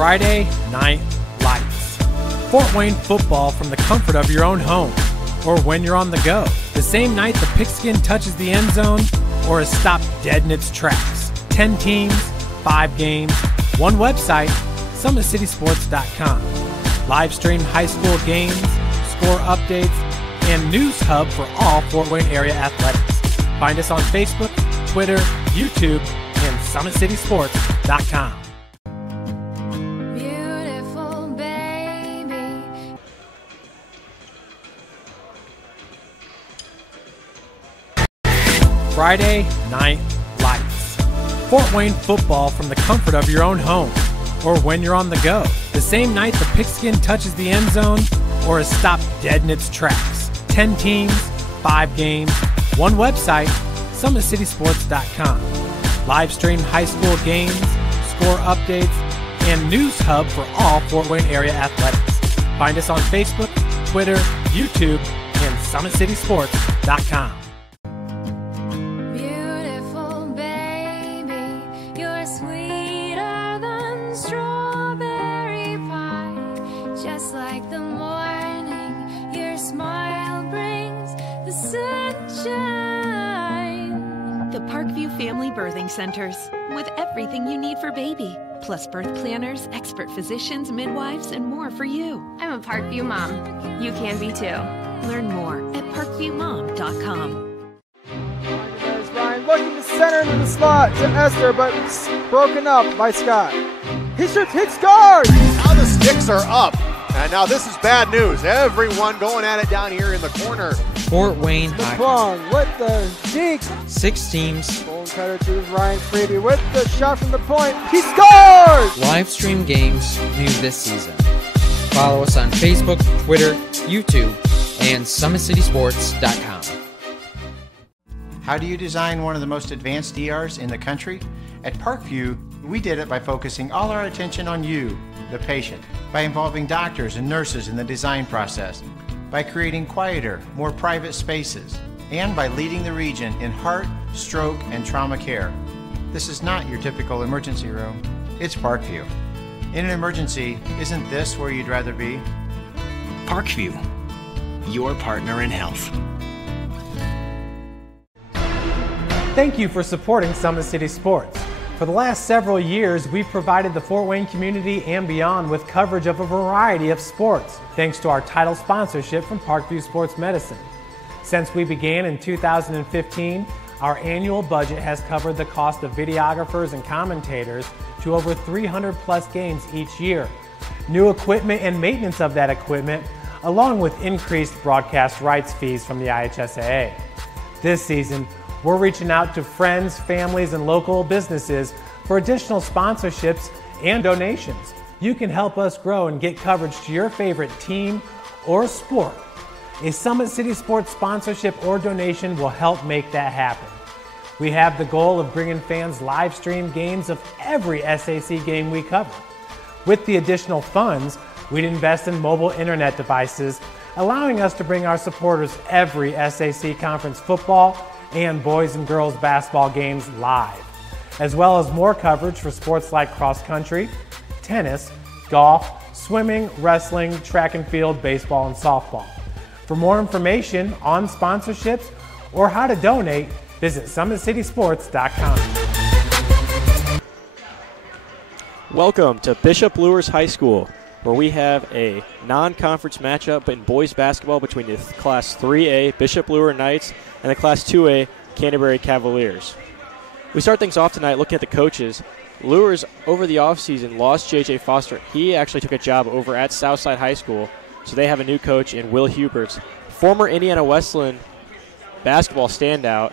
Friday Night Lights. Fort Wayne football from the comfort of your own home or when you're on the go. The same night the pigskin touches the end zone or is stopped dead in its tracks. 10 teams, 5 games, one website, SummitCitySports.com. Live stream high school games, score updates, and news hub for all Fort Wayne area athletics. Find us on Facebook, Twitter, YouTube, and SummitCitySports.com. Beautiful baby. Friday Night Lights. Fort Wayne football from the comfort of your own home or when you're on the go. The same night the pigskin touches the end zone or is stopped dead in its tracks. 10 teams, 5 games, one website, SummitCitySports.com. Live stream high school games, score updates, and news hub for all Fort Wayne area athletics. Find us on Facebook, Twitter, YouTube, and SummitCitySports.com. Beautiful baby, you're sweeter than strawberry pie. Just like the morning, your smile brings the sunshine. The Parkview Family Birthing Centers, with everything you need for baby, plus birth planners, expert physicians, midwives, and more for you. I'm a Parkview mom. You can be too. Learn more at parkviewmom.com. There's Ryan looking to center into the slot to Esther, but it's broken up by Scott. He shoots, hit, scores! Now the sticks are up. And now this is bad news. Everyone going at it down here in the corner. Fort Wayne McClung with the deke. 6 teams. Bone cutter to Ryan Freeby with the shot from the point. He scores! Live stream games new this season. Follow us on Facebook, Twitter, YouTube, and SummitCitySports.com. How do you design one of the most advanced ERs in the country? At Parkview, we did it by focusing all our attention on you, the patient, by involving doctors and nurses in the design process, by creating quieter, more private spaces, and by leading the region in heart, stroke, and trauma care. This is not your typical emergency room. It's Parkview. In an emergency, isn't this where you'd rather be? Parkview, your partner in health. Thank you for supporting Summit City Sports. For the last several years, we've provided the Fort Wayne community and beyond with coverage of a variety of sports, thanks to our title sponsorship from Parkview Sports Medicine. Since we began in 2015, our annual budget has covered the cost of videographers and commentators to over 300 plus games each year. New equipment and maintenance of that equipment, along with increased broadcast rights fees from the IHSAA. This season, we're reaching out to friends, families, and local businesses for additional sponsorships and donations. You can help us grow and get coverage to your favorite team or sport. A Summit City Sports sponsorship or donation will help make that happen. We have the goal of bringing fans live stream games of every SAC game we cover. With the additional funds, we'd invest in mobile internet devices, allowing us to bring our supporters every SAC conference football and boys and girls basketball games live, as well as more coverage for sports like cross country, tennis, golf, swimming, wrestling, track and field, baseball, and softball. For more information on sponsorships or how to donate, visit SummitCitySports.com. Welcome to Bishop Luers High School, where we have a non-conference matchup in boys basketball between the Class 3A Bishop Luers Knights and the Class 2A Canterbury Cavaliers. We start things off tonight looking at the coaches. Luers, over the offseason, lost J.J. Foster. He actually took a job over at Southside High School, so they have a new coach in Will Huberts, former Indiana Wesleyan basketball standout.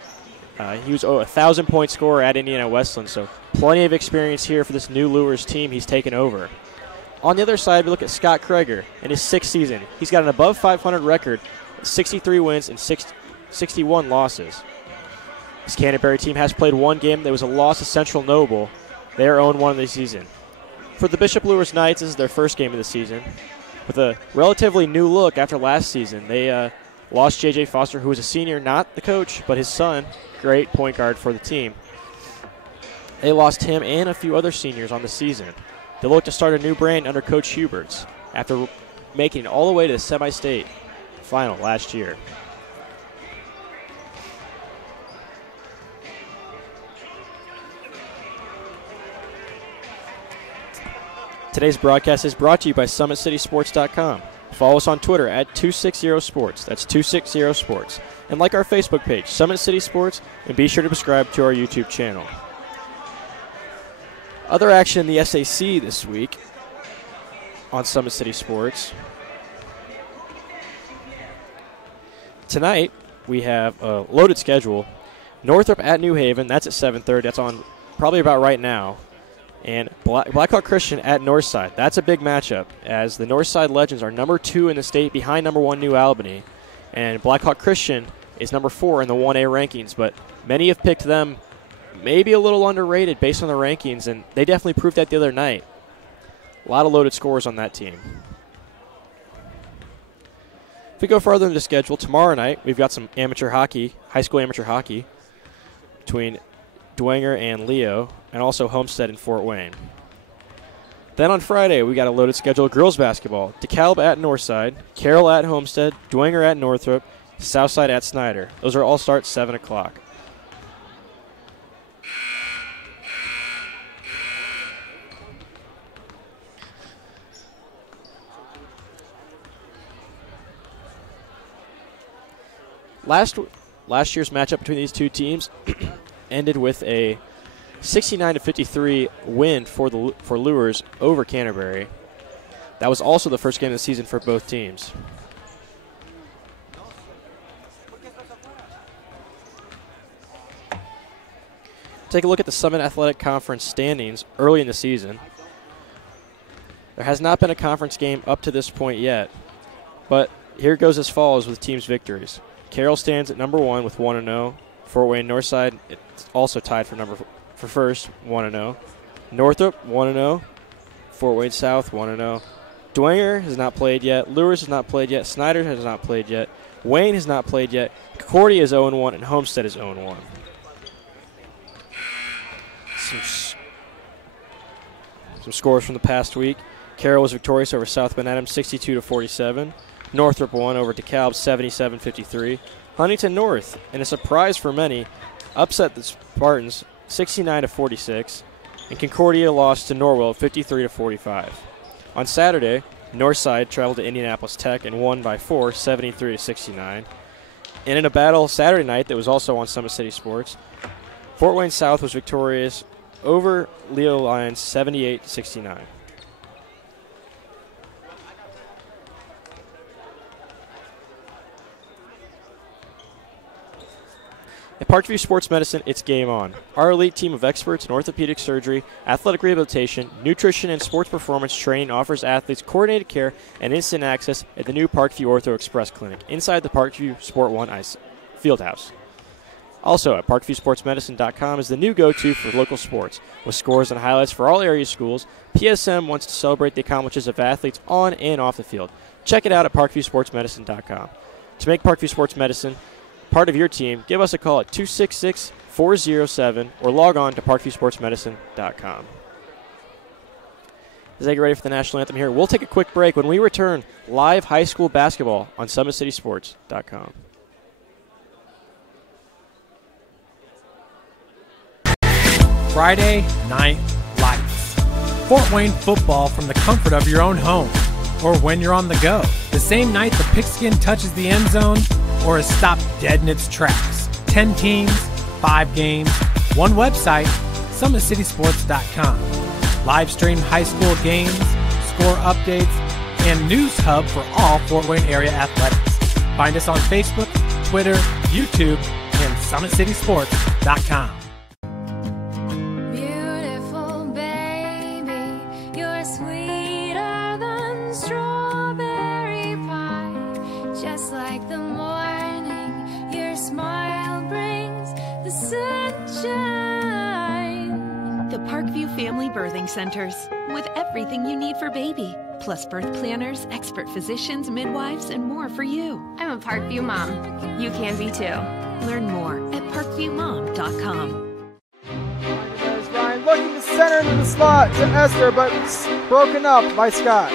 He was a 1,000-point scorer at Indiana Wesleyan, so plenty of experience here for this new Luers team he's taken over. On the other side, we look at Scott Kreger in his 6th season. He's got an above 500 record, 63 wins and 61 losses. This Canterbury team has played one game. There was a loss to Central Noble. They are 0-1 this season. For the Bishop Luers Knights, this is their first game of the season. With a relatively new look after last season, they lost J.J. Foster, who was a senior, not the coach, but his son, great point guard for the team. They lost him and a few other seniors on the season. They look to start a new brand under Coach Huberts after making it all the way to the semi-state final last year. Today's broadcast is brought to you by SummitCitySports.com. Follow us on Twitter at 260sports. That's 260sports. And like our Facebook page, Summit City Sports, and be sure to subscribe to our YouTube channel. Other action in the SAC this week on Summit City Sports. Tonight, we have a loaded schedule. Northrop at New Haven, that's at 7:30. That's on probably about right now. And Blackhawk Christian at Northside. That's a big matchup, as the Northside Legends are number 2 in the state behind number 1 New Albany. And Blackhawk Christian is number 4 in the 1A rankings, but many have picked them maybe a little underrated based on the rankings, and they definitely proved that the other night. A lot of loaded scores on that team. If we go further in the schedule, tomorrow night we've got some amateur hockey, high school amateur hockey, between Dwenger and Leo, and also Homestead and Fort Wayne. Then on Friday, we got a loaded schedule of girls basketball. DeKalb at Northside, Carroll at Homestead, Dwenger at Northrop, Southside at Snyder. Those are all start 7 o'clock. Last year's matchup between these two teams ended with a 69-53 win for Luers over Canterbury. That was also the first game of the season for both teams. Take a look at the Summit Athletic Conference standings early in the season. There has not been a conference game up to this point yet, but here it goes as follows with teams' victories. Carroll stands at number 1 with 1-0. Fort Wayne Northside, it's also tied for first, 1-0. Northrop, 1-0. Fort Wayne South, 1-0. Dwenger has not played yet. Luers has not played yet. Snyder has not played yet. Wayne has not played yet. Concordia is 0-1, and Homestead is 0-1. Some scores from the past week. Carroll was victorious over South Bend Adams, 62-47. Northrop won over DeKalb, 77-53. Huntington North, and a surprise for many, upset the Spartans, 69-46. And Concordia lost to Norwell, 53-45. On Saturday, Northside traveled to Indianapolis Tech and won by 4, 73-69. And in a battle Saturday night that was also on Summit City Sports, Fort Wayne South was victorious over Leo Lions, 78-69. At Parkview Sports Medicine, it's game on. Our elite team of experts in orthopedic surgery, athletic rehabilitation, nutrition, and sports performance training offers athletes coordinated care and instant access at the new Parkview Ortho Express Clinic inside the Parkview Sport 1 Ice Fieldhouse. Also at ParkviewSportsMedicine.com is the new go-to for local sports. With scores and highlights for all area schools, PSM wants to celebrate the accomplishments of athletes on and off the field. Check it out at ParkviewSportsMedicine.com. To make Parkview Sports Medicine part of your team, give us a call at 266-407 or log on to ParkviewSportsMedicine.com. As I get ready for the national anthem here, we'll take a quick break. When we return, live high school basketball on SummitCitySports.com. Friday Night Lights. Fort Wayne football from the comfort of your own home or when you're on the go. The same night the pigskin touches the end zone or is stopped dead in its tracks. 10 teams, 5 games, one website, SummitCitySports.com. Live stream high school games, score updates, and news hub for all Fort Wayne area athletics. Find us on Facebook, Twitter, YouTube, and SummitCitySports.com. Family Birthing Centers, with everything you need for baby, plus birth planners, expert physicians, midwives, and more for you. I'm a Parkview mom. You can be too. Learn more at parkviewmom.com. There's Ryan looking to center into the slot to Esther, but broken up by Scott.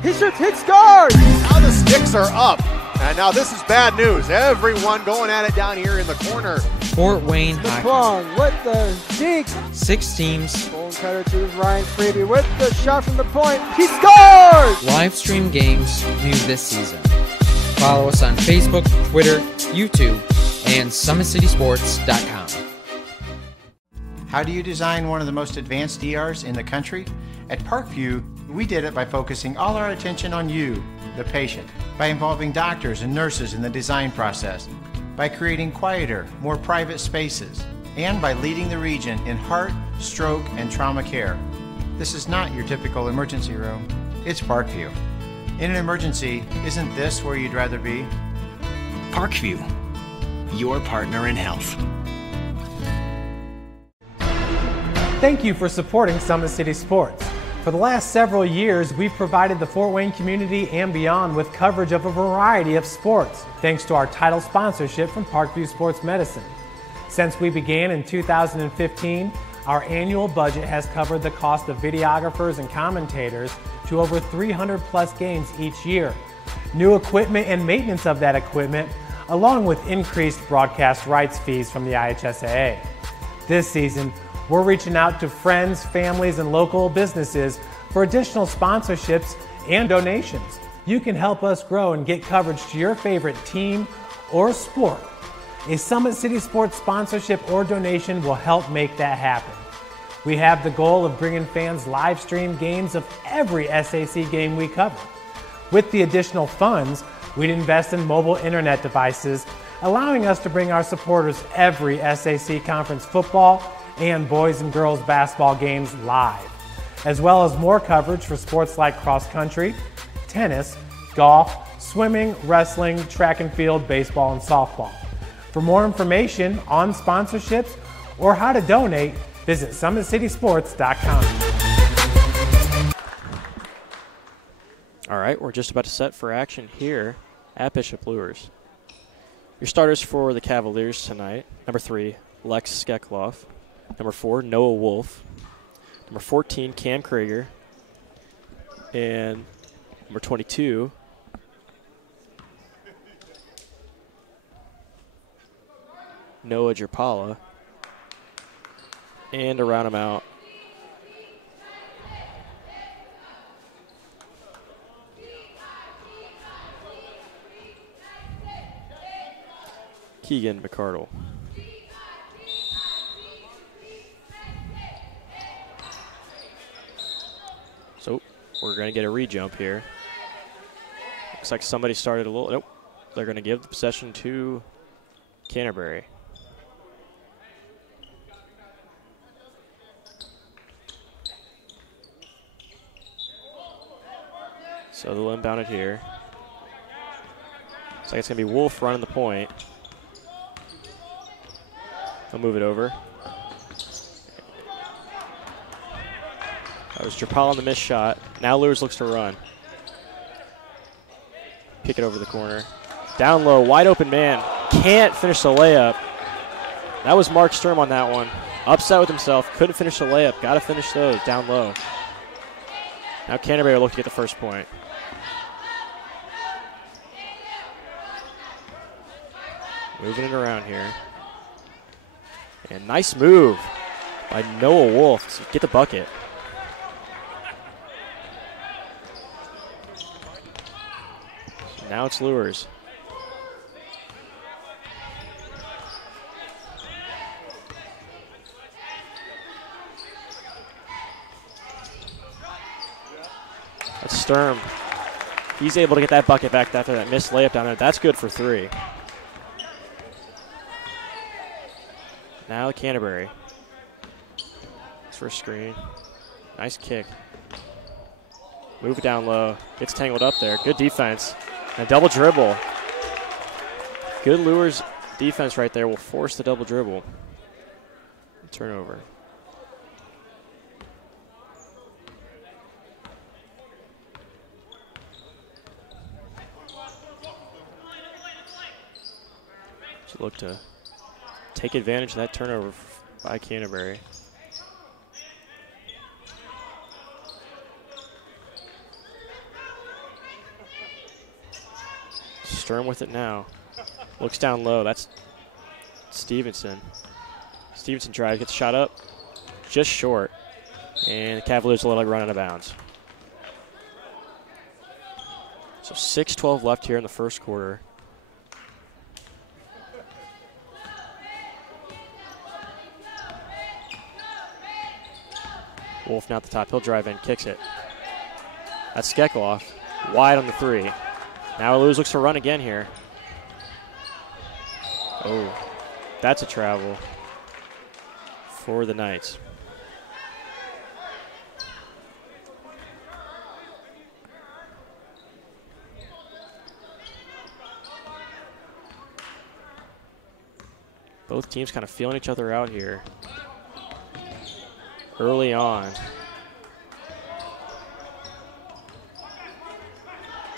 He shoots, hits, scores! Now the sticks are up. And now this is bad news. Everyone going at it down here in the corner. Fort Wayne The Hockey. Plong with the deke. 6 teams. Bone cutter to Ryan Freeby with the shot from the point. He scores! Live stream games new this season. Follow us on Facebook, Twitter, YouTube, and SummitCitySports.com. How do you design one of the most advanced ERs in the country? At Parkview, we did it by focusing all our attention on you, the patient, by involving doctors and nurses in the design process, by creating quieter, more private spaces, and by leading the region in heart, stroke, and trauma care. This is not your typical emergency room. It's Parkview. In an emergency, isn't this where you'd rather be? Parkview, your partner in health. Thank you for supporting Summit City Sports. For the last several years, we've provided the Fort Wayne community and beyond with coverage of a variety of sports, thanks to our title sponsorship from Parkview Sports Medicine. Since we began in 2015, our annual budget has covered the cost of videographers and commentators to over 300 plus games each year, new equipment and maintenance of that equipment, along with increased broadcast rights fees from the IHSAA. This season, we're reaching out to friends, families, and local businesses for additional sponsorships and donations. You can help us grow and get coverage to your favorite team or sport. A Summit City Sports sponsorship or donation will help make that happen. We have the goal of bringing fans live stream games of every SAC game we cover. With the additional funds, we'd invest in mobile internet devices, allowing us to bring our supporters every SAC conference football and boys and girls basketball games live, as well as more coverage for sports like cross country, tennis, golf, swimming, wrestling, track and field, baseball, and softball. For more information on sponsorships or how to donate, visit SummitCitySports.com. All right, we're just about to set for action here at Bishop Luers. Your starters for the Cavaliers tonight: number 3, Lex Skekloff; number 4, Noah Wolf; number 14, Cam Krager; and number 22, Noah Jerpala. And to round them out, Keegan McCardle. So we're going to get a re-jump here. Looks like somebody started a little. Nope. They're going to give the possession to Canterbury. So they'll inbound it here. Looks like it's going to be Wolf running the point. They'll move it over. That was Jerpal on the missed shot. Now Luers looks to run. Pick it over the corner. Down low, wide open man. Can't finish the layup. That was Mark Sturm on that one. Upset with himself. Couldn't finish the layup. Got to finish those down low. Now Canterbury will look to get the first point. Moving it around here. And nice move by Noah Wolf to get the bucket. Now it's Luers. That's Sturm. He's able to get that bucket back after that missed layup down there. That's good for 3. Now Canterbury. It's for a screen. Nice kick. Move it down low. Gets tangled up there. Good defense. And a double dribble. Good Luers defense right there will force the double dribble. Turnover. Look to take advantage of that turnover by Canterbury. Sturm with it now. Looks down low. That's Stevenson. Stevenson drives, gets shot up. Just short. And the Cavaliers will let it run out of bounds. So 6:12 left here in the first quarter. Wolf now at the top. He'll drive in, kicks it. That's Skeckloff. Wide on the three. Now Luers looks to run again here. Oh, that's a travel for the Knights. Both teams kind of feeling each other out here early on.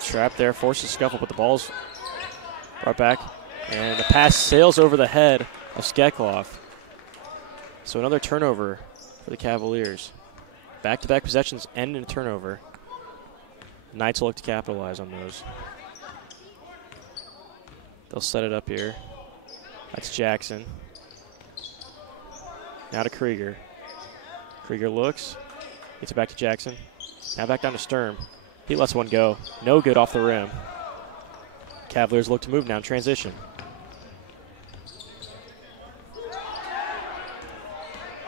Trap there, forces scuffle, but the ball's brought back. And the pass sails over the head of Skeckloff. So another turnover for the Cavaliers. Back-to-back possessions end in a turnover. Knights will look to capitalize on those. They'll set it up here. That's Jackson. Now to Krieger. Krieger looks, gets it back to Jackson. Now back down to Sturm. He lets one go. No good off the rim. Cavaliers look to move now in transition.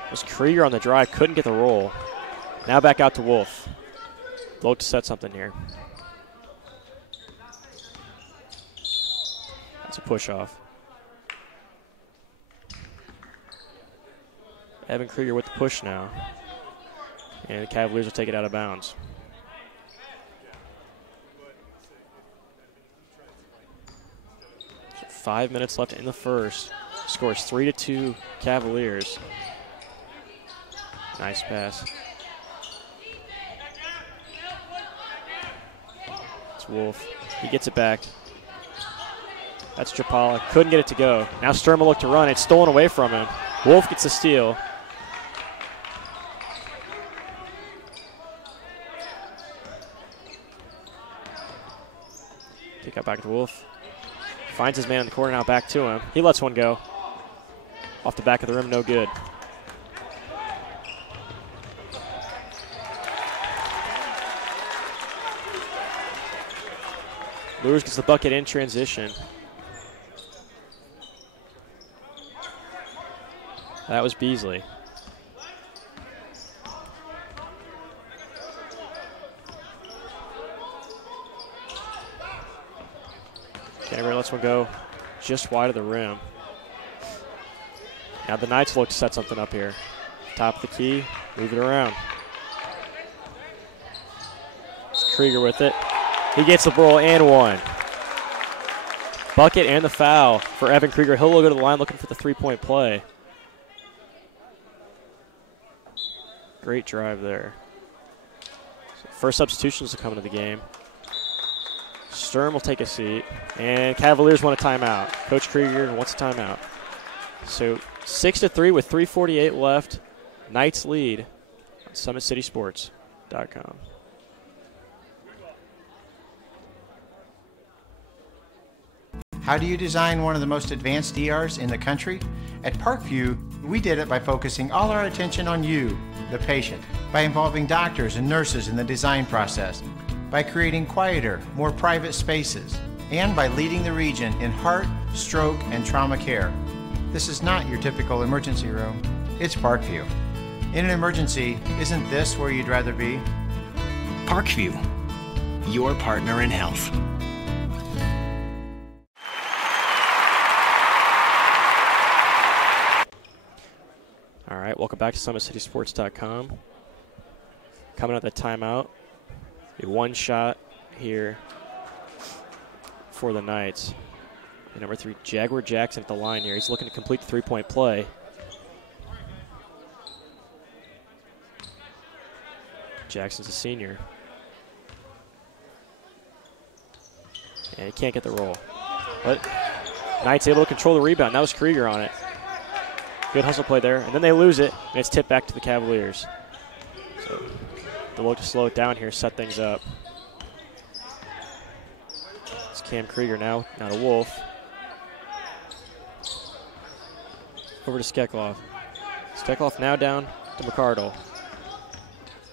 Was Krieger on the drive, couldn't get the roll. Now back out to Wolf. Look to set something here. That's a push off. Evan Krieger with the push now. And the Cavaliers will take it out of bounds. So 5 minutes left in the first. Scores 3-2 Cavaliers. Nice pass. It's Wolf. He gets it back. That's Trapala. Couldn't get it to go. Now Sturm will look to run. It's stolen away from him. Wolf gets the steal. Kick out back to Wolf. Finds his man in the corner, now back to him. He lets one go. Off the back of the rim, no good. Luers gets the bucket in transition. That was Beasley. Canterbury lets one go just wide of the rim. Now the Knights look to set something up here. Top of the key, move it around. It's Krieger with it. He gets the roll and one. Bucket and the foul for Evan Krieger. He'll go to the line looking for the three-point play. Great drive there. So first substitutions to come into the game. Sturm will take a seat, and Cavaliers want a timeout. Coach Krieger wants a timeout. So 6-3 with 3:48 left. Knights lead on SummitCitySports.com. How do you design one of the most advanced ERs in the country? At Parkview, we did it by focusing all our attention on you, the patient, by involving doctors and nurses in the design process, by creating quieter, more private spaces, and by leading the region in heart, stroke, and trauma care. This is not your typical emergency room. It's Parkview. In an emergency, isn't this where you'd rather be? Parkview, your partner in health. All right, welcome back to SummitCitySports.com. Coming out the timeout. A one shot here for the Knights. And number 3, Jaguar Jackson at the line here. He's looking to complete the three-point play. Jackson's a senior. And he can't get the roll. But Knights able to control the rebound. That was Krieger on it. Good hustle play there. And then they lose it, and it's tipped back to the Cavaliers. So they'll look to slow it down here, set things up. It's Cam Krieger now to Wolf. Over to Skeklov. Skeklov now down to McCardle.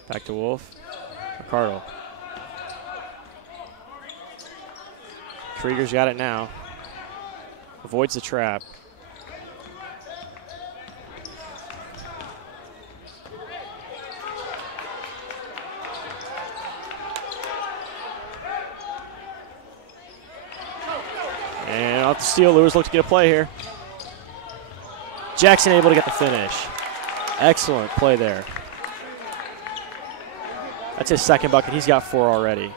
Back to Wolf. McCardle. Krieger's got it now. Avoids the trap. And off the steal, Luers look to get a play here. Jackson able to get the finish. Excellent play there. That's his second bucket. He's got 4 already.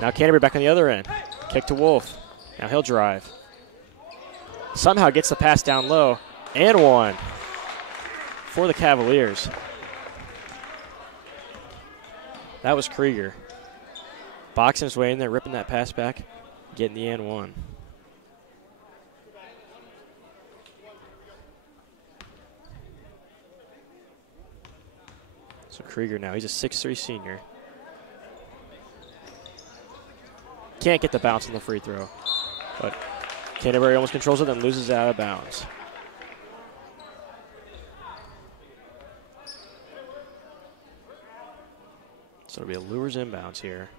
Now Canterbury back on the other end. Kick to Wolf. Now he'll drive. Somehow gets the pass down low. And one for the Cavaliers. That was Krieger. Boxing his way in there, ripping that pass back, getting the and one. So Krieger now, he's a 6'3" senior. Can't get the bounce on the free throw. But Canterbury almost controls it, then loses it out of bounds. So it'll be a Luers inbounds here.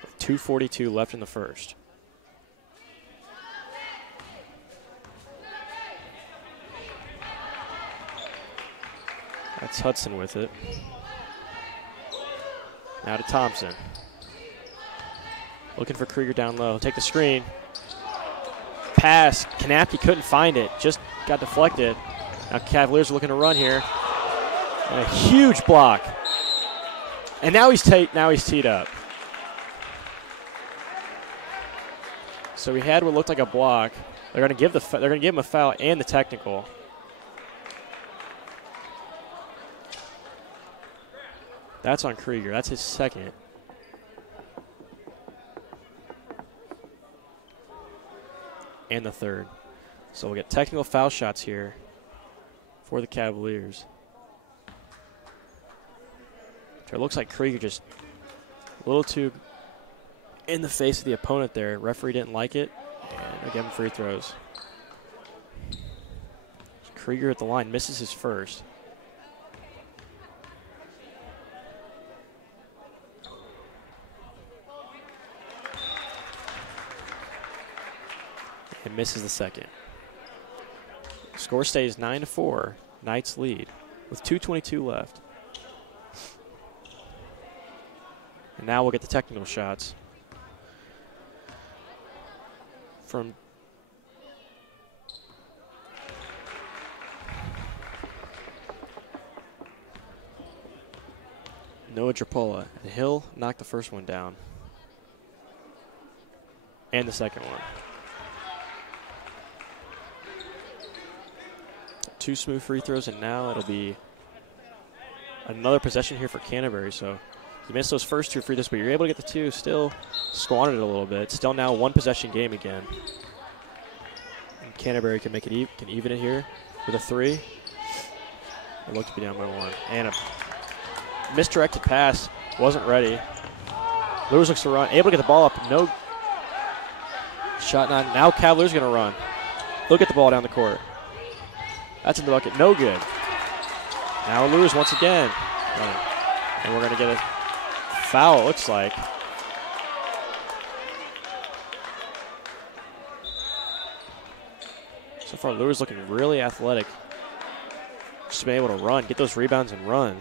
With 2:42 left in the first. That's Hudson with it. Now to Thompson. Looking for Krieger down low. Take the screen. Pass. Kanapke couldn't find it. Just got deflected. Now Cavaliers are looking to run here. And a huge block. And now he's teed up. So we had what looked like a block. They're going to give him a foul and the technical. That's on Krieger. That's his second. And the third. So we'll get technical foul shots here for the Cavaliers. So it looks like Krieger just a little too in the face of the opponent there. Referee didn't like it, and they'll give him free throws. Krieger at the line misses his first. And misses the second. Score stays 9-4. Knights lead with 2:22 left. And now we'll get the technical shots from Noah Drapola. And he'll knock the first one down. And the second one. 2 smooth free throws, and now it'll be another possession here for Canterbury. So you missed those first 2 free throws, but you're able to get the 2. Still squandered it a little bit. Still now 1 possession game again. And Canterbury can make it can even it here with a 3. It looked to be down by 1. And a misdirected pass. Wasn't ready. Luers looks to run. Able to get the ball up. No shot. Now Cavaliers going to run. Look at the ball down the court. That's in the bucket. No good. Now Luers once again. And we're going to get a foul, it looks like. So far, Luers looking really athletic. Just been able to run, get those rebounds and run.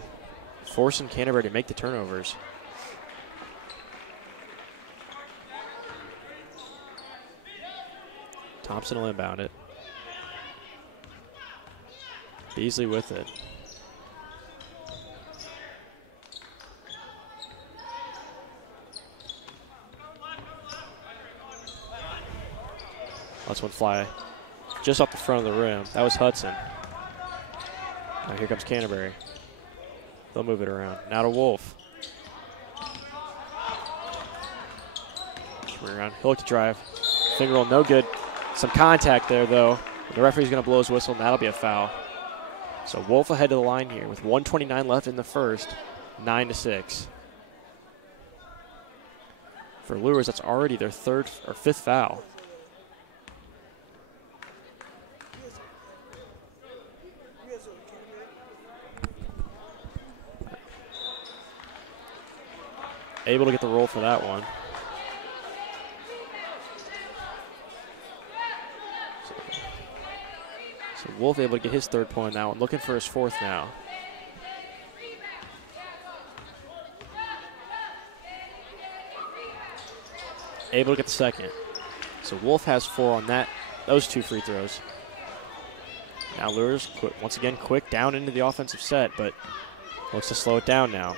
Forcing Canterbury to make the turnovers. Thompson will inbound it. Beasley with it. Let's one fly just off the front of the rim. That was Hudson. Now here comes Canterbury. They'll move it around. Now to Wolf. Around. He'll look to drive. Finger roll, no good. Some contact there, though. The referee's going to blow his whistle, and that'll be a foul. So Wolf ahead to the line here with 1:29 left in the first, 9-6. For Luers, that's already their third or fifth foul. Able to get the roll for that one. So Wolf able to get his third point now and looking for his fourth now. Able to get the second. So Wolf has 4 on those 2 free throws. Now Luers, once again, quick down into the offensive set, but looks to slow it down now.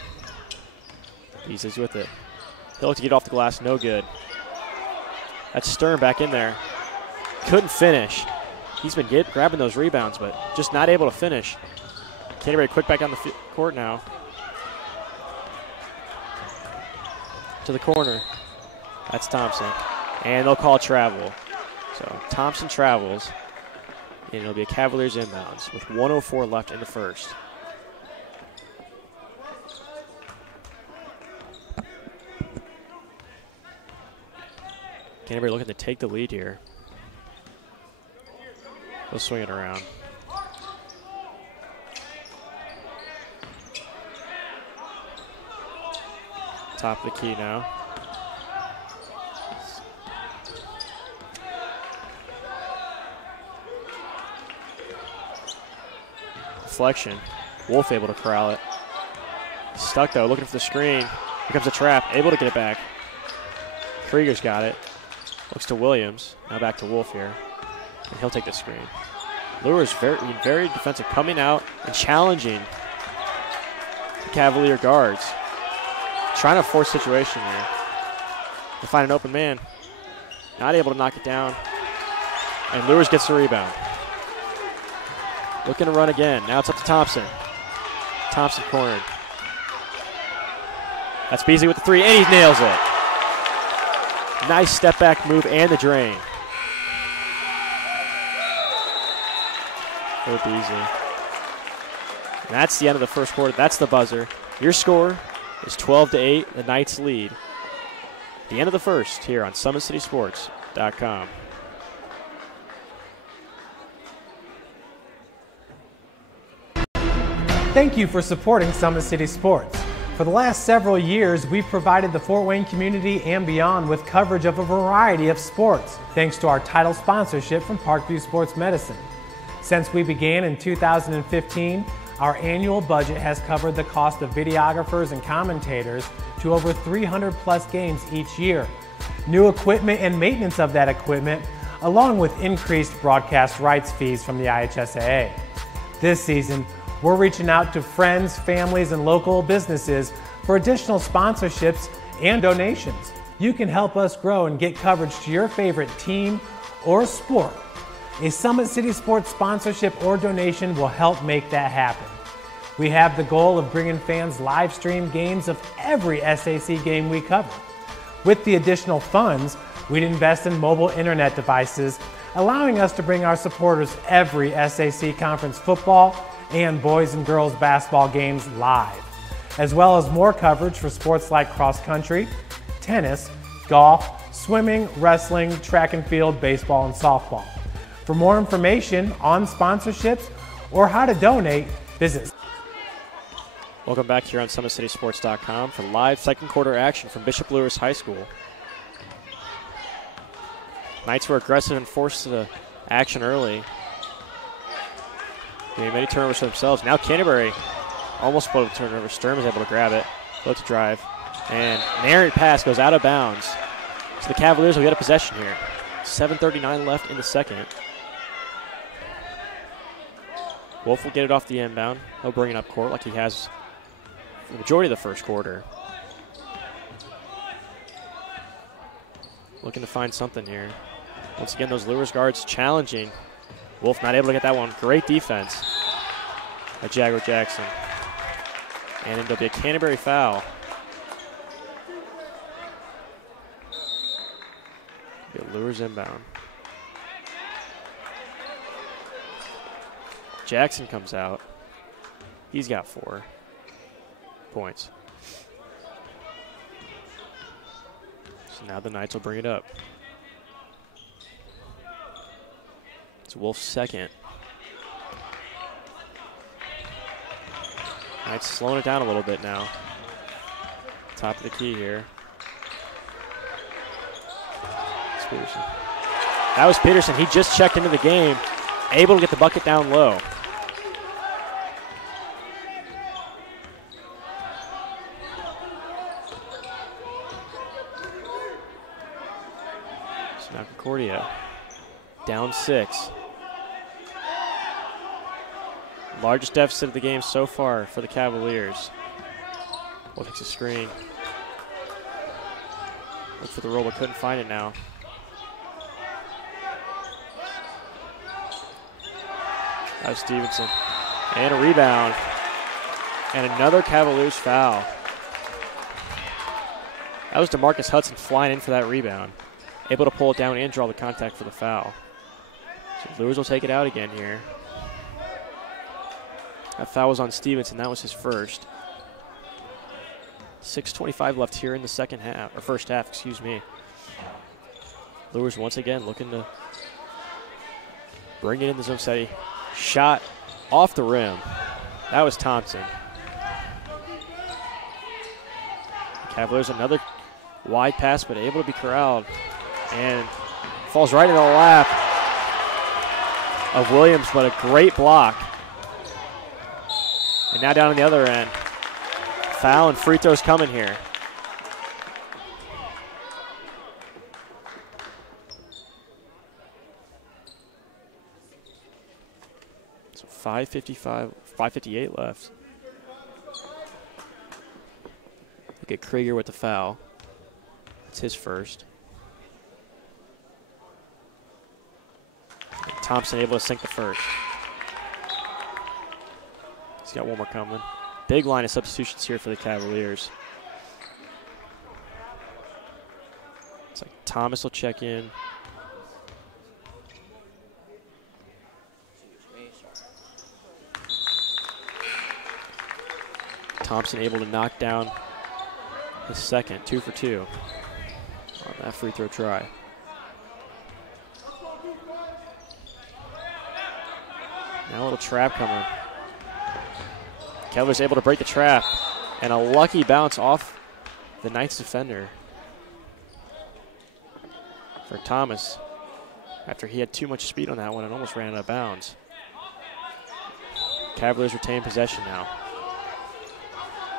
Beasley's with it. He'll look to get off the glass, no good. That's Stern back in there. Couldn't finish. He's been grabbing those rebounds, but just not able to finish. Canterbury quick back on the court now. To the corner. That's Thompson. And they'll call travel. So Thompson travels. And it'll be a Cavaliers inbounds with 1:04 left in the first. Canterbury looking to take the lead here. They'll swing it around. Top of the key now. Deflection. Wolf able to corral it. Stuck though, looking for the screen. Here comes a trap, able to get it back. Krieger's got it. Looks to Williams. Now back to Wolf here. And he'll take the screen. Luers very defensive, coming out and challenging the Cavalier guards. Trying to force situation here. To find an open man. Not able to knock it down. And Luers gets the rebound. Looking to run again. Now it's up to Thompson. Thompson cornered. That's Beasley with the 3, and he nails it. Nice step back move and the drain. For Beasley. And that's the end of the first quarter. That's the buzzer. Your score is 12-8. The Knights lead. The end of the first here on SummitCitySports.com. Thank you for supporting Summit City Sports. For the last several years, we've provided the Fort Wayne community and beyond with coverage of a variety of sports, thanks to our title sponsorship from Parkview Sports Medicine. Since we began in 2015, our annual budget has covered the cost of videographers and commentators to over 300 plus games each year. New equipment and maintenance of that equipment, along with increased broadcast rights fees from the IHSAA. This season, we're reaching out to friends, families, and local businesses for additional sponsorships and donations. You can help us grow and get coverage to your favorite team or sport. A Summit City Sports sponsorship or donation will help make that happen. We have the goal of bringing fans live stream games of every SAC game we cover. With the additional funds, we'd invest in mobile internet devices, allowing us to bring our supporters every SAC conference football and boys and girls basketball games live, as well as more coverage for sports like cross country, tennis, golf, swimming, wrestling, track and field, baseball, and softball. For more information on sponsorships or how to donate, visit. Welcome back here on SummitCitySports.com for live second quarter action from Bishop Luers High School. Knights were aggressive and forced the action early. Getting many turnovers for themselves. Now Canterbury almost split the turnover. Sturm is able to grab it. Look to drive. And an errant pass goes out of bounds. So the Cavaliers will get a possession here. 7:39 left in the second. Wolf will get it off the inbound. He'll bring it up court like he has for the majority of the first quarter. Looking to find something here. Once again, those Luers guards challenging. Wolf not able to get that one. Great defense by Jaguar Jackson. And it'll be a Canterbury foul. Get Luers inbound. Jackson comes out. He's got 4 points. So now the Knights will bring it up. It's Wolf's second. Knights slowing it down a little bit now. Top of the key here. It's Peterson. That was Peterson. He just checked into the game, able to get the bucket down low. So now Concordia down 6. Largest deficit of the game so far for the Cavaliers. Wolf takes a screen. Look for the roll, but couldn't find it now. That was Stevenson. And a rebound. And another Cavaliers foul. That was DeMarcus Hudson flying in for that rebound. Able to pull it down and draw the contact for the foul. So Luers will take it out again here. That foul was on Stevenson. That was his first. 6:25 left here in the second half, or first half, excuse me. Luers once again looking to bring it in the zone setting. Shot off the rim. That was Thompson. Cavaliers another wide pass, but able to be corralled. And falls right in the lap of Williams, but a great block. And now down on the other end. Foul and free throws coming here. So 5:58 left. Look at Krieger with the foul. It's his first. And Thompson able to sink the first. He's got one more coming. Big line of substitutions here for the Cavaliers. It's like Thomas will check in. Thompson able to knock down his second, 2 for 2 on that free throw try. Now a little trap coming. Cavaliers able to break the trap, and a lucky bounce off the Knights defender for Thomas after he had too much speed on that one and almost ran out of bounds. Cavaliers retain possession now.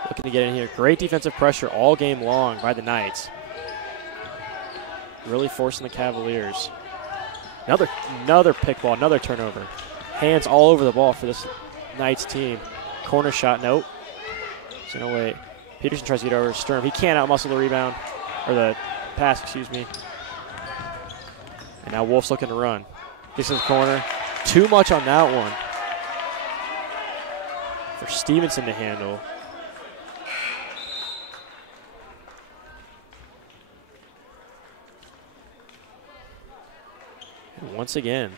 Looking to get in here. Great defensive pressure all game long by the Knights. Really forcing the Cavaliers. Another pick ball, another turnover. Hands all over the ball for this Knights team. Corner shot, nope. So no way. Peterson tries to get over Sturm. He can't outmuscle the rebound, or the pass, excuse me. And now Wolf's looking to run. This is the corner. Too much on that one for Stevenson to handle. And once again,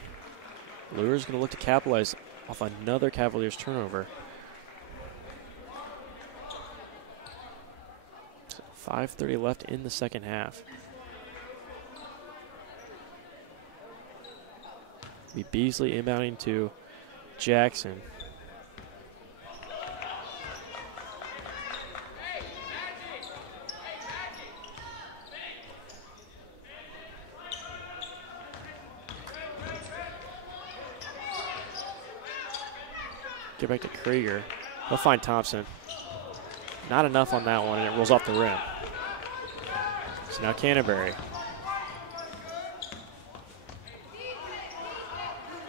Luers going to look to capitalize off another Cavaliers turnover. 5:30 left in the second half. Be Beasley inbounding to Jackson. Get back to Krieger. He'll find Thompson. Not enough on that one, and it rolls off the rim. So now Canterbury.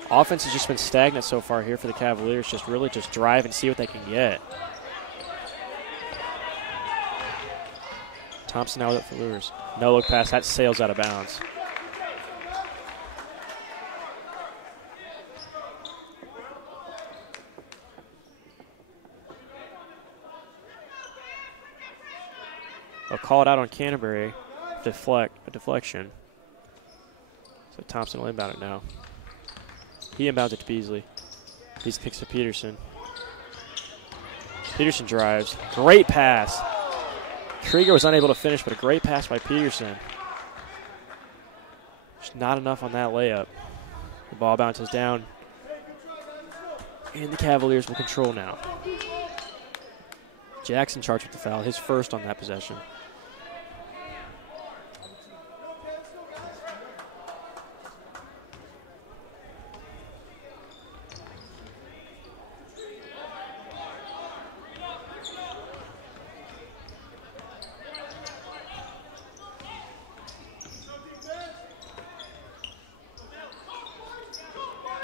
Offense has just been stagnant so far here for the Cavaliers. Really just drive and see what they can get. Thompson now with it for Luers. No look pass. That sails out of bounds. They'll call it out on Canterbury. A deflection. So Thompson will inbound it now. He inbounds it to Beasley. Beasley kicks to Peterson. Peterson drives. Great pass. Krieger was unable to finish, but a great pass by Peterson. not enough on that layup. The ball bounces down. And the Cavaliers will control now. Jackson charged with the foul, his first on that possession.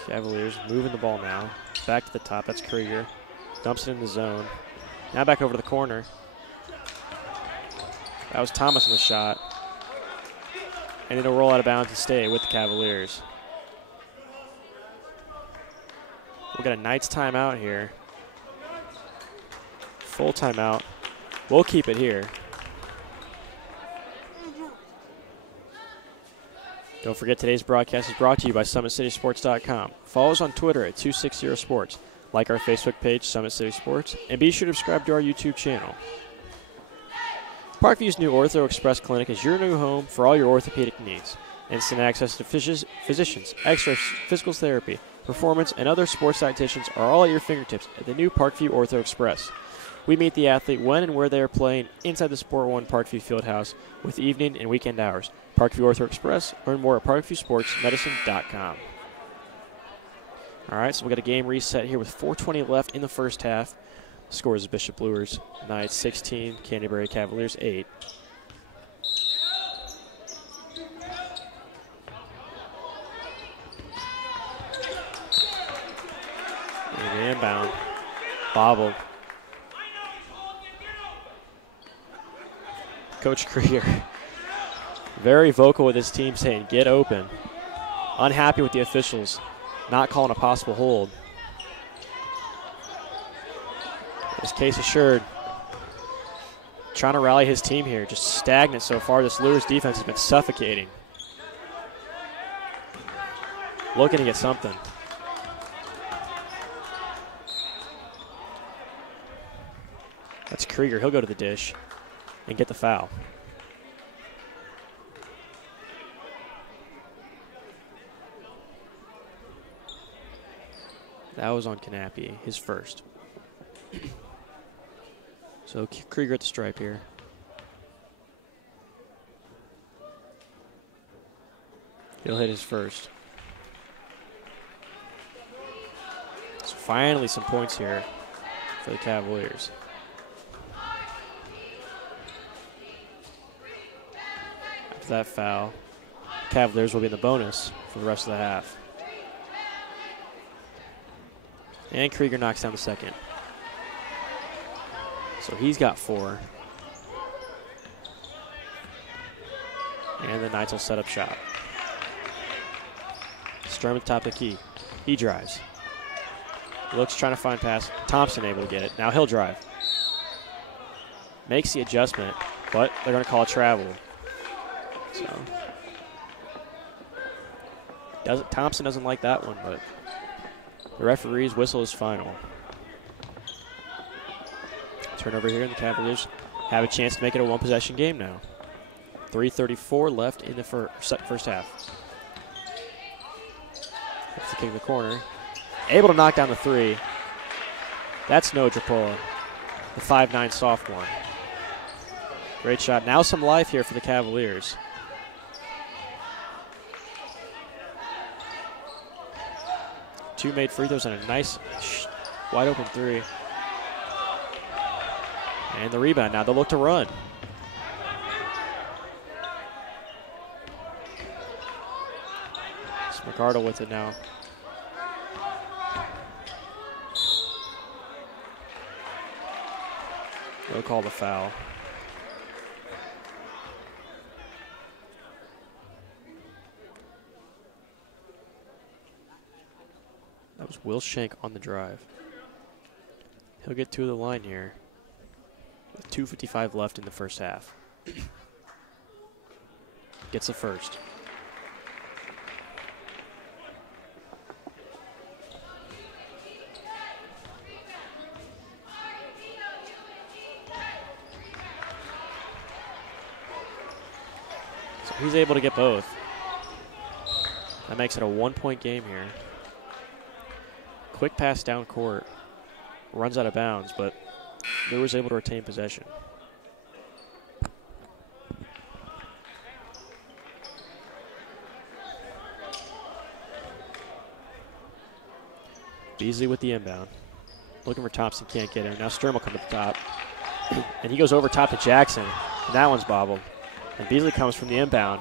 Cavaliers moving the ball now. Back to the top, that's Krieger. Dumps it in the zone. Now back over to the corner. That was Thomas in the shot. And it'll roll out of bounds and stay with the Cavaliers. We'll get a Knights timeout here. Full timeout. We'll keep it here. Don't forget today's broadcast is brought to you by SummitCitySports.com. Follow us on Twitter at 260sports. Like our Facebook page, Summit City Sports, and be sure to subscribe to our YouTube channel. Parkview's new Ortho Express Clinic is your new home for all your orthopedic needs. Instant access to physicians, x-rays, physical therapy, performance, and other sports dietitians are all at your fingertips at the new Parkview Ortho Express. We meet the athlete when and where they are playing inside the Sport One Parkview Fieldhouse with evening and weekend hours. Parkview Ortho Express. Learn more at parkviewsportsmedicine.com. All right, so we got a game reset here with 4:20 left in the first half. The score is Bishop Luers Knights 16, Canterbury Cavaliers 8. And inbound. Bobbled. Coach Krieger very vocal with his team saying, get open. Unhappy with the officials not calling a possible hold. His case assured. Trying to rally his team here. Just stagnant so far. This Luers defense has been suffocating. Looking to get something. That's Krieger. He'll go to the dish and get the foul. That was on Knappe, his first. So Krieger at the stripe here. He'll hit his first. So finally some points here for the Cavaliers. After that foul, Cavaliers will be in the bonus for the rest of the half. And Krieger knocks down the second. So he's got 4. And the Knights will set up shop. Sturm at the top of the key. He drives. Looks trying to find pass. Thompson able to get it. Now he'll drive. Makes the adjustment, but they're going to call a travel. So Thompson doesn't like that one, but the referee's whistle is final. Turnover here, and the Cavaliers have a chance to make it a one-possession game now. 3:34 left in the first half. That's the kick in the corner. Able to knock down the 3. That's no Drapola, the 5'9" sophomore. Great shot. Now some life here for the Cavaliers. Two made free throws and a nice wide open 3. And the rebound. Now they'll look to run. It's McArdle with it now. They'll call the foul. That was Will Shank on the drive. He'll get to the line here with 2:55 left in the first half. Gets the first. So he's able to get both. That makes it a 1-point game here. Quick pass down court. Runs out of bounds, but Luers able to retain possession. Beasley with the inbound. Looking for Thompson, can't get him. Now Sturm will come to the top. And he goes over top to Jackson. And that one's bobbled. And Beasley comes from the inbound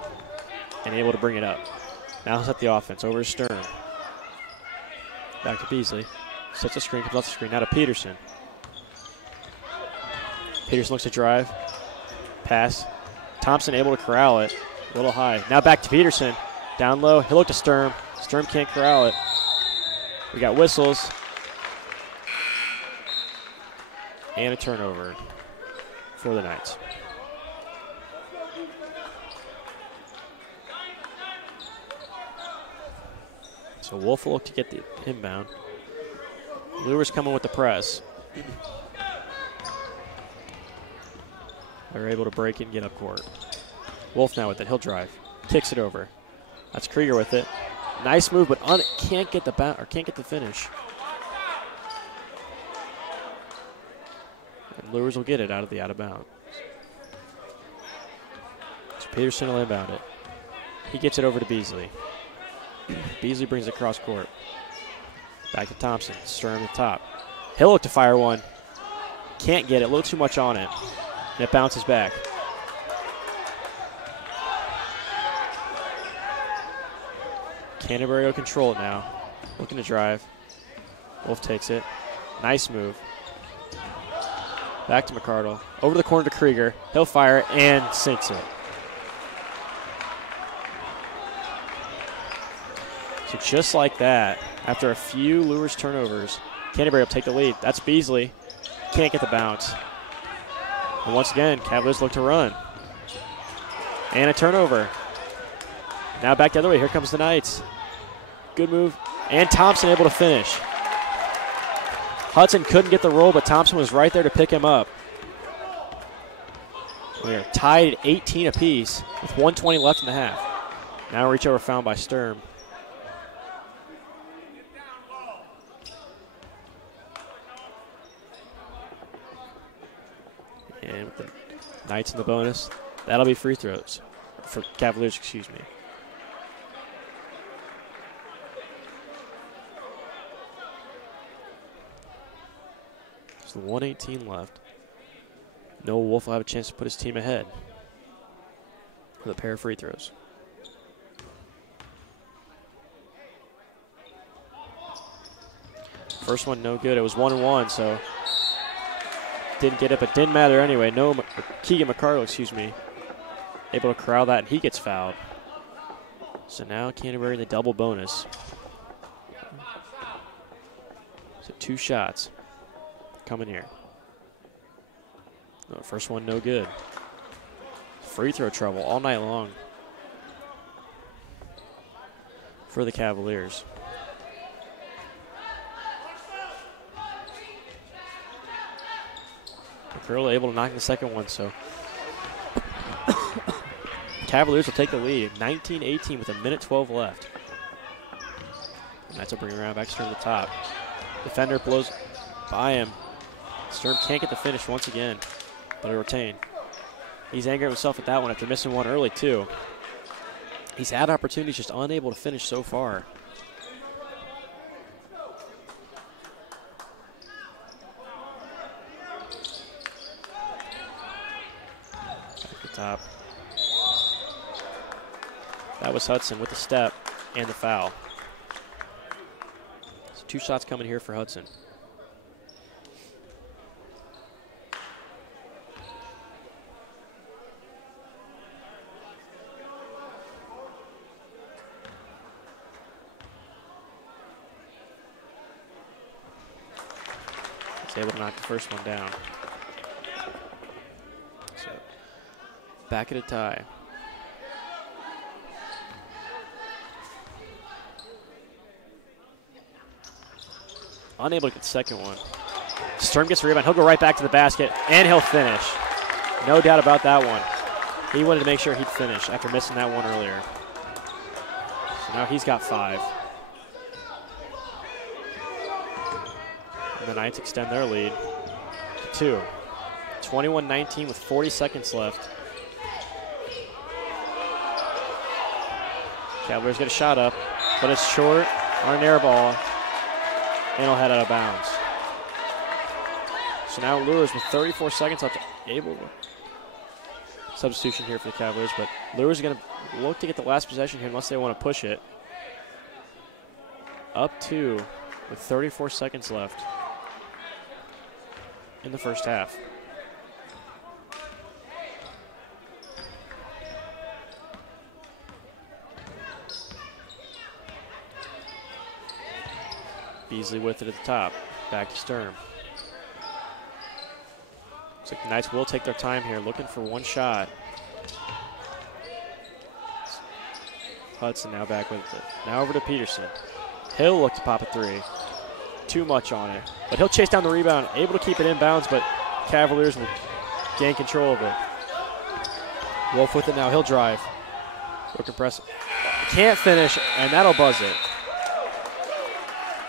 and able to bring it up. Now he'll set the offense over to Sturm. Back to Beasley. Sets a screen, comes off the screen. Now to Peterson. Peterson looks to drive. Pass. Thompson able to corral it. A little high. Now back to Peterson. Down low. He'll look to Sturm. Sturm can't corral it. We got whistles. And a turnover for the Knights. So Wolf will look to get the inbound. Luers coming with the press. They're able to break it and get up court. Wolf now with it. He'll drive. Kicks it over. That's Krieger with it. Nice move, but can't get the can't get the finish. And Luers will get it out of bounds. So Peterson will inbound it. He gets it over to Beasley. Beasley brings it across court. Back to Thompson. Sturm at the top. He'll look to fire one. Can't get it. A little too much on it. And it bounces back. Canterbury will control it now. Looking to drive. Wolf takes it. Nice move. Back to McCardle. Over the corner to Krieger. He'll fire it and sinks it. So just like that, after a few Luers turnovers, Canterbury will take the lead. That's Beasley. Can't get the bounce. And once again, Cavaliers look to run. And a turnover. Now back the other way. Here comes the Knights. Good move. And Thompson able to finish. Hudson couldn't get the roll, but Thompson was right there to pick him up. We are tied at 18 apiece with 1:20 left in the half. Now a reach over found by Sturm. And with the Knights in the bonus, that'll be free throws for Cavaliers, excuse me. So 1:18 left. Noah Wolf will have a chance to put his team ahead with a pair of free throws. First one no good. It was 1-1, so didn't get it, but didn't matter anyway. Keegan McCardle, excuse me, able to corral that, and he gets fouled. So now Canterbury in the double bonus. So 2 shots coming here. No, first one no good. Free throw trouble all night long for the Cavaliers. McCurl able to knock the second one, so Cavaliers will take the lead, 19-18 with 1:12 left. And that's a bring around back to the top. Defender blows by him. Sturm can't get the finish once again, but a retain. He's angry at himself at that one after missing one early, too. He's had opportunities, just unable to finish so far. At the top. That was Hudson with the step and the foul. So 2 shots coming here for Hudson. He's able to knock the first one down. So back at a tie. Unable to get the second one. Sturm gets the rebound. He'll go right back to the basket, and he'll finish. No doubt about that one. He wanted to make sure he'd finish after missing that one earlier. So now he's got 5. And the Knights extend their lead to 2. 21-19 with 40 seconds left. Cavaliers get a shot up, but it's short on an air ball, and it'll head out of bounds. So now Luers with 34 seconds left, able to substitution here for the Cavaliers, but Luers are going to look to get the last possession here unless they want to push it. Up 2 with 34 seconds left in the first half. Beasley with it at the top. Back to Sturm. Looks like the Knights will take their time here, looking for one shot. Hudson now back with it. Now over to Peterson. He'll look to pop a 3. Too much on it. But he'll chase down the rebound, able to keep it inbounds, but Cavaliers will gain control of it. Wolf with it now. He'll drive. Broken press. Can't finish, and that'll buzz it.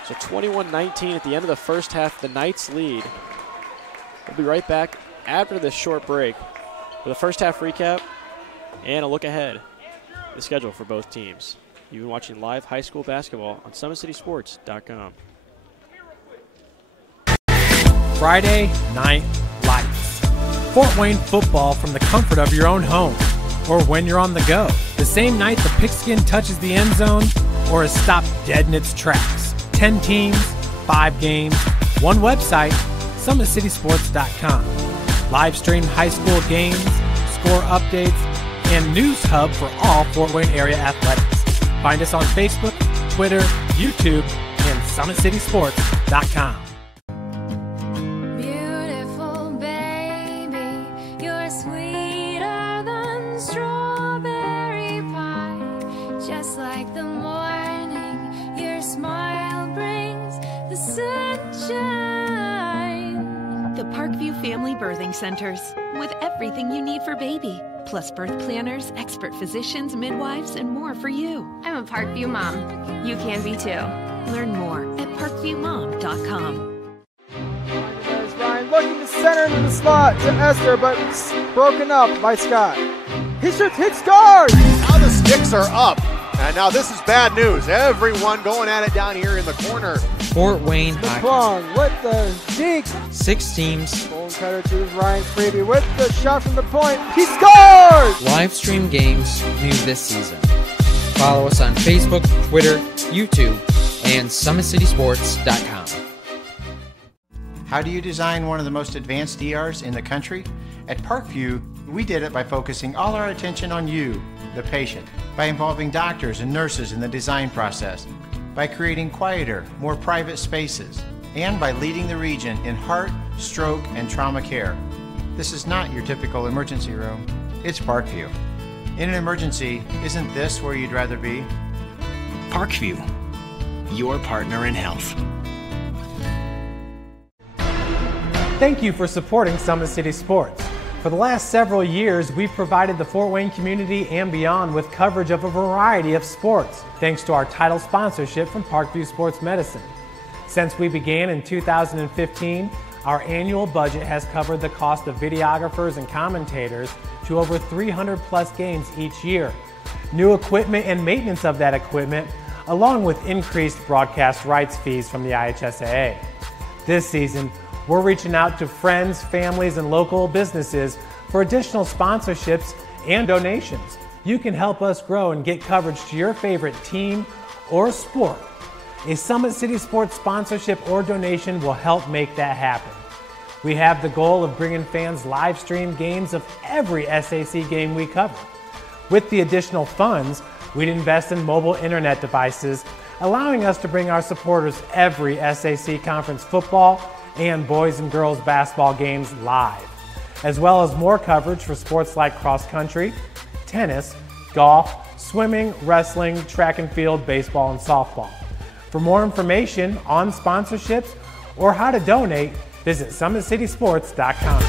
So 21-19 at the end of the first half, the Knights lead. We'll be right back after this short break with a first half recap and a look ahead at the schedule for both teams. You've been watching live high school basketball on SummitCitySports.com. Friday Night Lights. Fort Wayne football from the comfort of your own home or when you're on the go. The same night the pigskin touches the end zone or is stopped dead in its tracks. 10 teams, 5 games, 1 website, SummitCitySports.com. Live stream high school games, score updates, and news hub for all Fort Wayne area athletics. Find us on Facebook, Twitter, YouTube, and SummitCitySports.com. Beautiful baby, you're sweeter than strawberry pie. Just like the morning, your smile brings the sunshine. The Parkview Family Birthing Centers, with everything you need for baby, plus birth planners, expert physicians, midwives, and more for you. I'm a Parkview mom. You can be too. Learn more at parkviewmom.com. There's Ryan looking to center into the slot to Esther, but broken up by Scott. He shoots, hit scores! Now the sticks are up. And now this is bad news. Everyone going at it down here in the corner. Fort Wayne McClung Hockey. with the deke. 6 teams. Bone cutter to Ryan Freeby with the shot from the point. He scores! Live stream games new this season. Follow us on Facebook, Twitter, YouTube, and SummitCitySports.com. How do you design one of the most advanced ERs in the country? At Parkview, we did it by focusing all our attention on you, the patient, by involving doctors and nurses in the design process, by creating quieter, more private spaces, and by leading the region in heart, stroke, and trauma care. This is not your typical emergency room. It's Parkview. In an emergency, isn't this where you'd rather be? Parkview, your partner in health. Thank you for supporting Summit City Sports. For the last several years, we've provided the Fort Wayne community and beyond with coverage of a variety of sports, thanks to our title sponsorship from Parkview Sports Medicine. Since we began in 2015, our annual budget has covered the cost of videographers and commentators to over 300 plus games each year. New equipment and maintenance of that equipment, along with increased broadcast rights fees from the IHSAA. This season, we're reaching out to friends, families, and local businesses for additional sponsorships and donations. You can help us grow and get coverage to your favorite team or sport. A Summit City Sports sponsorship or donation will help make that happen. We have the goal of bringing fans live stream games of every SAC game we cover. With the additional funds, we'd invest in mobile internet devices, allowing us to bring our supporters every SAC conference football and boys and girls basketball games live, as well as more coverage for sports like cross country, tennis, golf, swimming, wrestling, track and field, baseball, and softball. For more information on sponsorships or how to donate, visit SummitCitySports.com.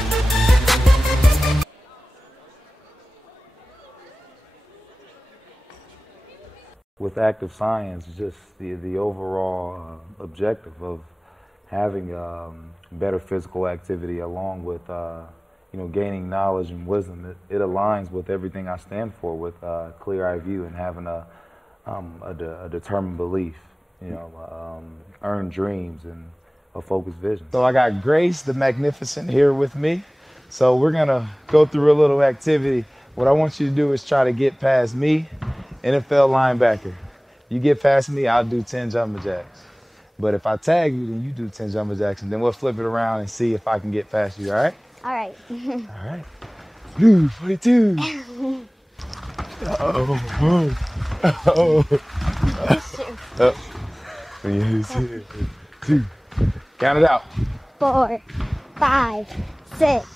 with active science, just the overall objective of having better physical activity along with gaining knowledge and wisdom. It aligns with everything I stand for, with clear-eye view and having a determined belief, earned dreams and a focused vision. So I got Grace the Magnificent here with me. So we're gonna go through a little activity. What I want you to do is try to get past me, NFL linebacker. You get past me, I'll do 10 jumping jacks. But if I tag you, then you do 10 jumping jacks, and then we'll flip it around and see if I can get past you, all right? All right. All right. Blue 42. Oh. Two. Count it out. 4, 5, 6,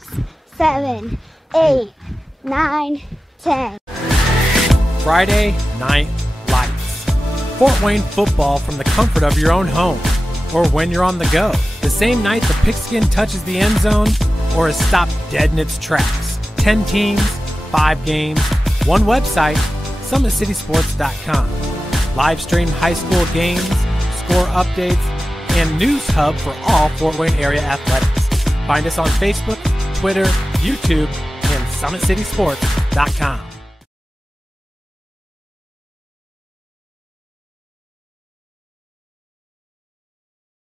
7, 8, 9, 10. Friday Night Lights. Fort Wayne football from the comfort of your own home, or when you're on the go. The same night the pigskin touches the end zone, or is stopped dead in its tracks. 10 teams, 5 games, one website, SummitCitySports.com. Live stream high school games, score updates, and news hub for all Fort Wayne area athletics. Find us on Facebook, Twitter, YouTube, and SummitCitySports.com.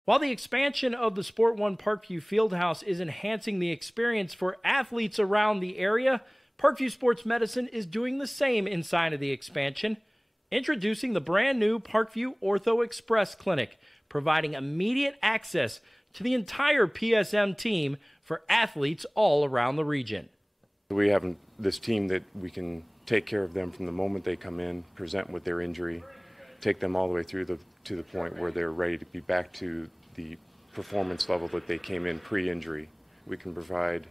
While the expansion of the Sport One Parkview Fieldhouse is enhancing the experience for athletes around the area, Parkview Sports Medicine is doing the same inside of the expansion. Introducing the brand new Parkview Ortho Express Clinic, providing immediate access to the entire PSM team for athletes all around the region. We have this team that we can take care of them from the moment they come in, present with their injury, take them all the way through to the point where they're ready to be back to the performance level that they came in pre-injury. We can provide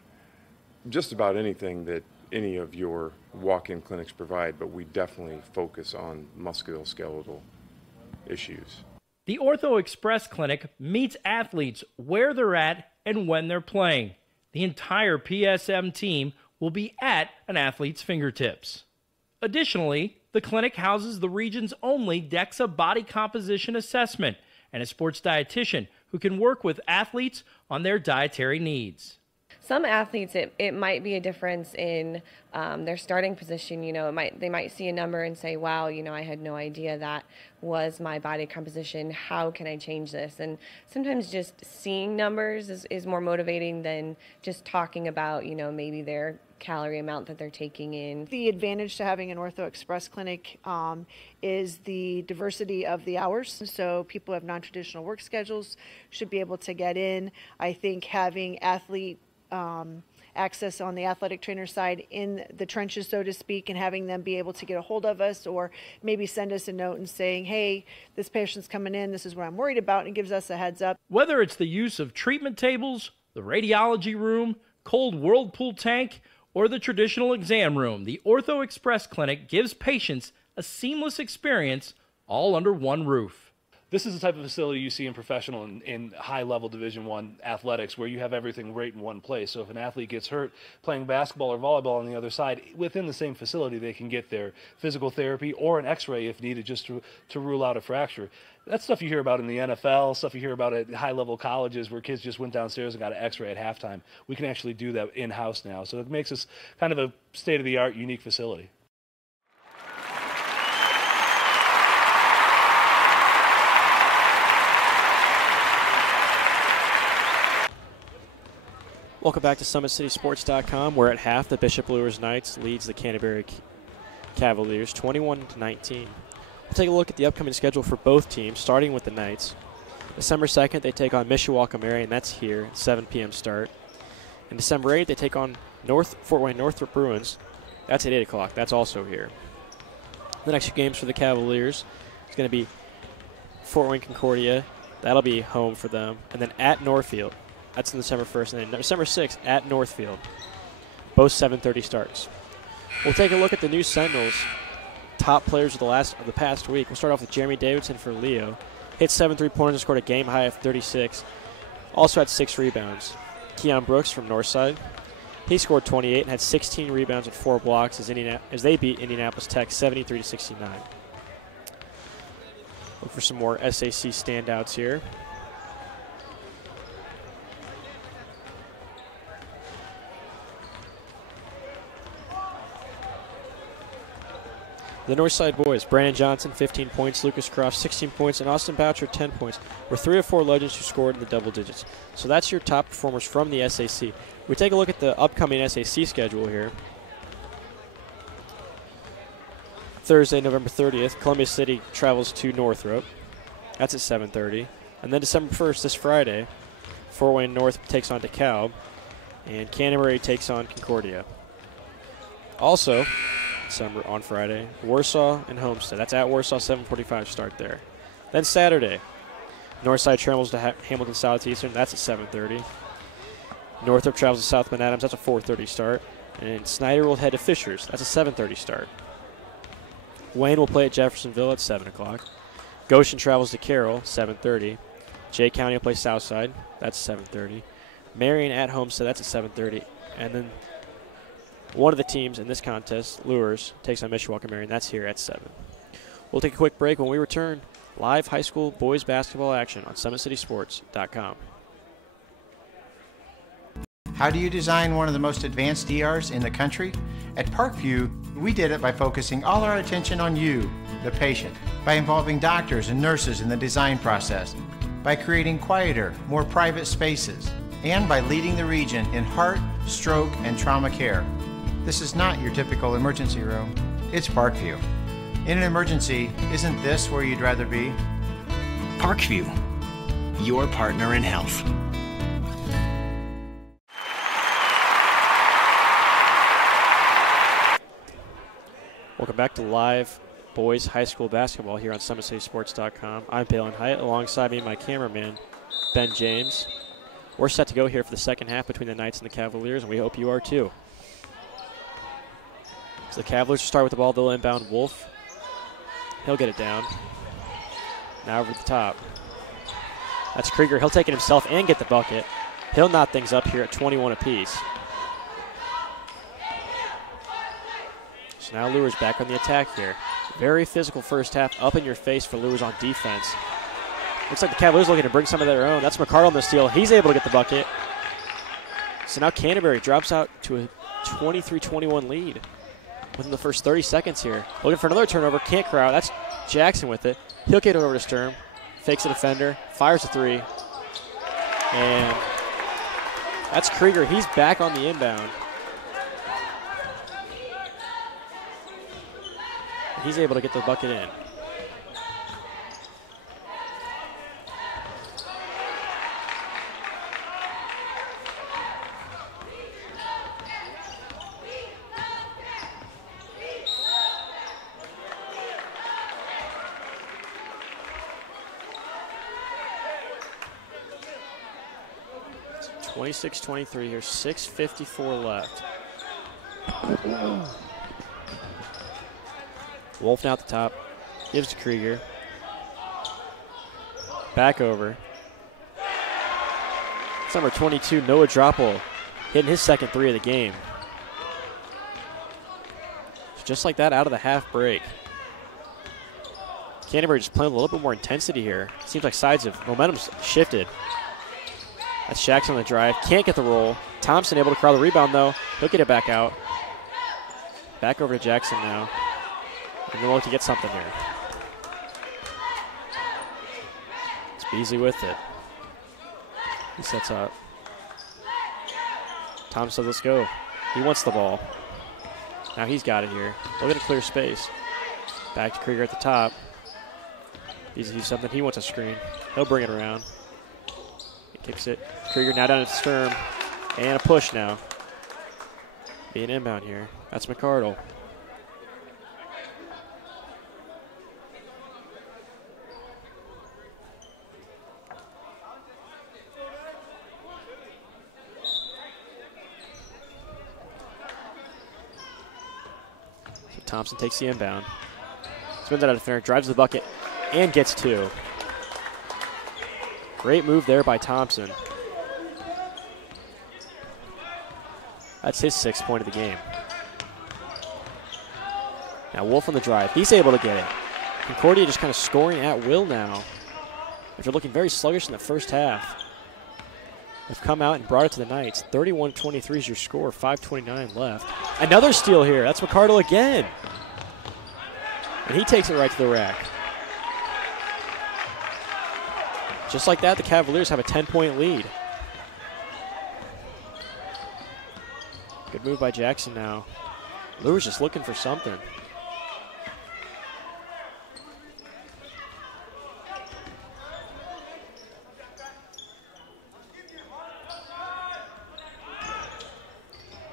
just about anything that any of your walk-in clinics provide, but we definitely focus on musculoskeletal issues. The Ortho Express Clinic meets athletes where they're at and when they're playing. The entire PSM team will be at an athlete's fingertips. Additionally, the clinic houses the region's only DEXA body composition assessment and a sports dietitian who can work with athletes on their dietary needs. Some athletes, it might be a difference in their starting position. They might see a number and say, wow, I had no idea that was my body composition. How can I change this? And sometimes just seeing numbers is more motivating than just talking about, maybe their calorie amount that they're taking in. The advantage to having an Ortho Express clinic is the diversity of the hours. So people who have non-traditional work schedules should be able to get in. I think having athlete access on the athletic trainer side in the trenches, so to speak, and having them be able to get a hold of us or maybe send us a note and saying, hey, this patient's coming in, this is what I'm worried about, and it gives us a heads up. Whether it's the use of treatment tables, the radiology room, cold whirlpool tank, or the traditional exam room, the Ortho Express Clinic gives patients a seamless experience all under one roof. This is the type of facility you see in professional and high-level Division I athletics where you have everything right in one place. So if an athlete gets hurt playing basketball or volleyball on the other side, within the same facility they can get their physical therapy or an x-ray if needed just to rule out a fracture. That's stuff you hear about in the NFL, stuff you hear about at high-level colleges where kids just went downstairs and got an x-ray at halftime. We can actually do that in-house now. So it makes us kind of a state-of-the-art, unique facility. Welcome back to SummitCitySports.com, where at half the Bishop Luers Knights leads the Canterbury Cavaliers 21-19. We'll take a look at the upcoming schedule for both teams, starting with the Knights. December 2nd, they take on Mishawaka Marion. That's here, 7 p.m. start. And December 8th, they take on Fort Wayne Northrop Bruins. That's at 8 o'clock. That's also here. The next few games for the Cavaliers is going to be Fort Wayne Concordia. That'll be home for them. And then at Northfield. That's on December 1st. And then December 6th at Northfield. Both 7:30 starts. We'll take a look at the new Sentinels top players of the past week. We'll start off with Jeremy Davidson for Leo. Hit 7 3-pointers and scored a game high of 36. Also had 6 rebounds. Keon Brooks from Northside. He scored 28 and had 16 rebounds and 4 blocks as they beat Indianapolis Tech 73-69. Look for some more SAC standouts here. The Northside boys, Brandon Johnson, 15 points, Lucas Croft, 16 points, and Austin Boucher, 10 points. We're 3 of 4 legends who scored in the double digits. So that's your top performers from the SAC. We take a look at the upcoming SAC schedule here. Thursday, November 30th, Columbia City travels to Northrop. That's at 7:30. And then December 1st, this Friday, Fort Wayne North takes on DeKalb, and Canterbury takes on Concordia. Also, December on Friday, Warsaw and Homestead. That's at Warsaw, 7:45 start there. Then Saturday, Northside travels to Hamilton Southeastern. That's at 7:30. Northrop travels to South Bend Adams. That's a 4:30 start. And Snyder will head to Fishers. That's a 7:30 start. Wayne will play at Jeffersonville at 7 o'clock. Goshen travels to Carroll, 7:30. Jay County will play Southside. That's 7:30. Marion at Homestead. That's at 7:30. And then one of the teams in this contest, Luers, takes on Mishawaka Marion. That's here at 7. We'll take a quick break. When we return, live high school boys basketball action on SummitCitySports.com. How do you design one of the most advanced ERs in the country? At Parkview, we did it by focusing all our attention on you, the patient, by involving doctors and nurses in the design process, by creating quieter, more private spaces, and by leading the region in heart, stroke, and trauma care. This is not your typical emergency room. It's Parkview. In an emergency, isn't this where you'd rather be? Parkview, your partner in health. Welcome back to live boys high school basketball here on SummitCitySports.com. I'm Palin Hyatt. Alongside me, my cameraman, Ben James. We're set to go here for the second half between the Knights and the Cavaliers, and we hope you are too. So the Cavaliers will start with the ball. They'll inbound Wolf. He'll get it down. Now over the top. That's Krieger. He'll take it himself and get the bucket. He'll knot things up here at 21 apiece. So now Luers back on the attack here. Very physical first half, up in your face for Luers on defense. Looks like the Cavaliers looking to bring some of their own. That's McCardle on the steal. He's able to get the bucket. So now Canterbury drops out to a 23-21 lead within the first 30 seconds here. Looking for another turnover, can't crowd. That's Jackson with it. He'll get it over to Sturm. Fakes a defender, fires a three. And that's Krieger. He's back on the inbound. He's able to get the bucket in. It's 26-23 here, 6:54 left. Wolf now at the top, gives to Krieger. Back over. It's number 22, Noah Droppel, hitting his second three of the game. Just like that, out of the half break. Canterbury just playing with a little bit more intensity here. Seems like sides of momentum's shifted. That's Jackson on the drive, can't get the roll. Thompson able to crowd the rebound though. He'll get it back out. Back over to Jackson now. And we'll look to get something here. It's Beasley with it. He sets up. Tom says, let's go. He wants the ball. Now he's got it here. Look at a clear space. Back to Krieger at the top. Beasley does something. He wants a screen. He'll bring it around. He kicks it. Krieger now down at Sturm. And a push now. Being inbound here. That's McCardle. Thompson takes the inbound. Spins it out of defender, drives the bucket, and gets two. Great move there by Thompson. That's his 6th point of the game. Now Wolf on the drive. He's able to get it. Concordia just kind of scoring at will now. After looking very sluggish in the first half, they've come out and brought it to the Knights. 31-23 is your score, 5:29 left. Another steal here. That's McCardle again. And he takes it right to the rack. Just like that, the Cavaliers have a 10-point lead. Good move by Jackson now. Luers just looking for something.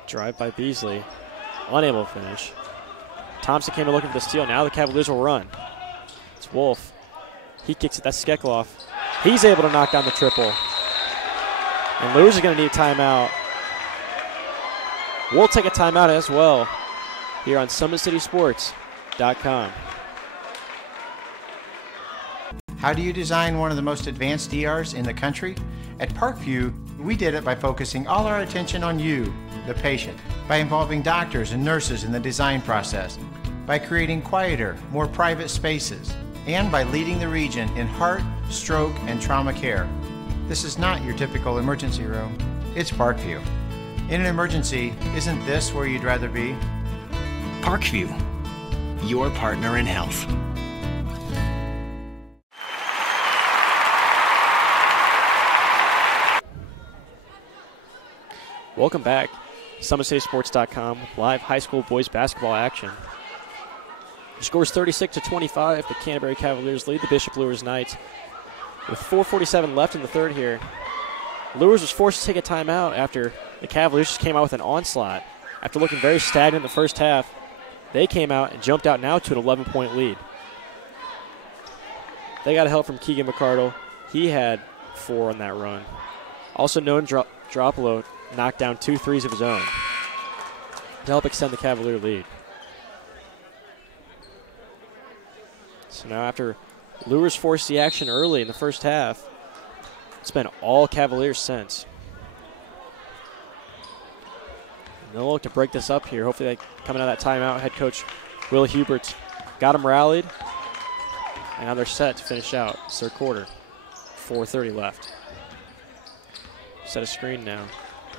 Drive by Beasley. Unable to finish. Thompson came in looking for the steal. Now the Cavaliers will run. It's Wolf. He kicks it. That's Skeklov. He's able to knock down the triple. And Luers is going to need a timeout. We'll take a timeout as well here on SummitCitySports.com. How do you design one of the most advanced ERs in the country? At Parkview, we did it by focusing all our attention on you, the patient, by involving doctors and nurses in the design process, by creating quieter, more private spaces, and by leading the region in heart, stroke, and trauma care. This is not your typical emergency room. It's Parkview. In an emergency, isn't this where you'd rather be? Parkview, your partner in health. Welcome back. SummitCitySports.com, live high school boys basketball action. The score is 36-25. The Canterbury Cavaliers lead the Bishop Luers Knights with 4:47 left in the third here. Luers was forced to take a timeout after the Cavaliers just came out with an onslaught. After looking very stagnant in the first half, they came out and jumped out now to an 11-point lead. They got help from Keegan McCardle. He had 4 on that run. Also, Nolan Dropolo knocked down 2 threes of his own to help extend the Cavalier lead. So now after Luers forced the action early in the first half, it's been all Cavaliers since. And they'll look to break this up here. Hopefully, coming out of that timeout, head coach Will Huberts got them rallied. And now they're set to finish out this third quarter. 4:30 left. Set a screen now.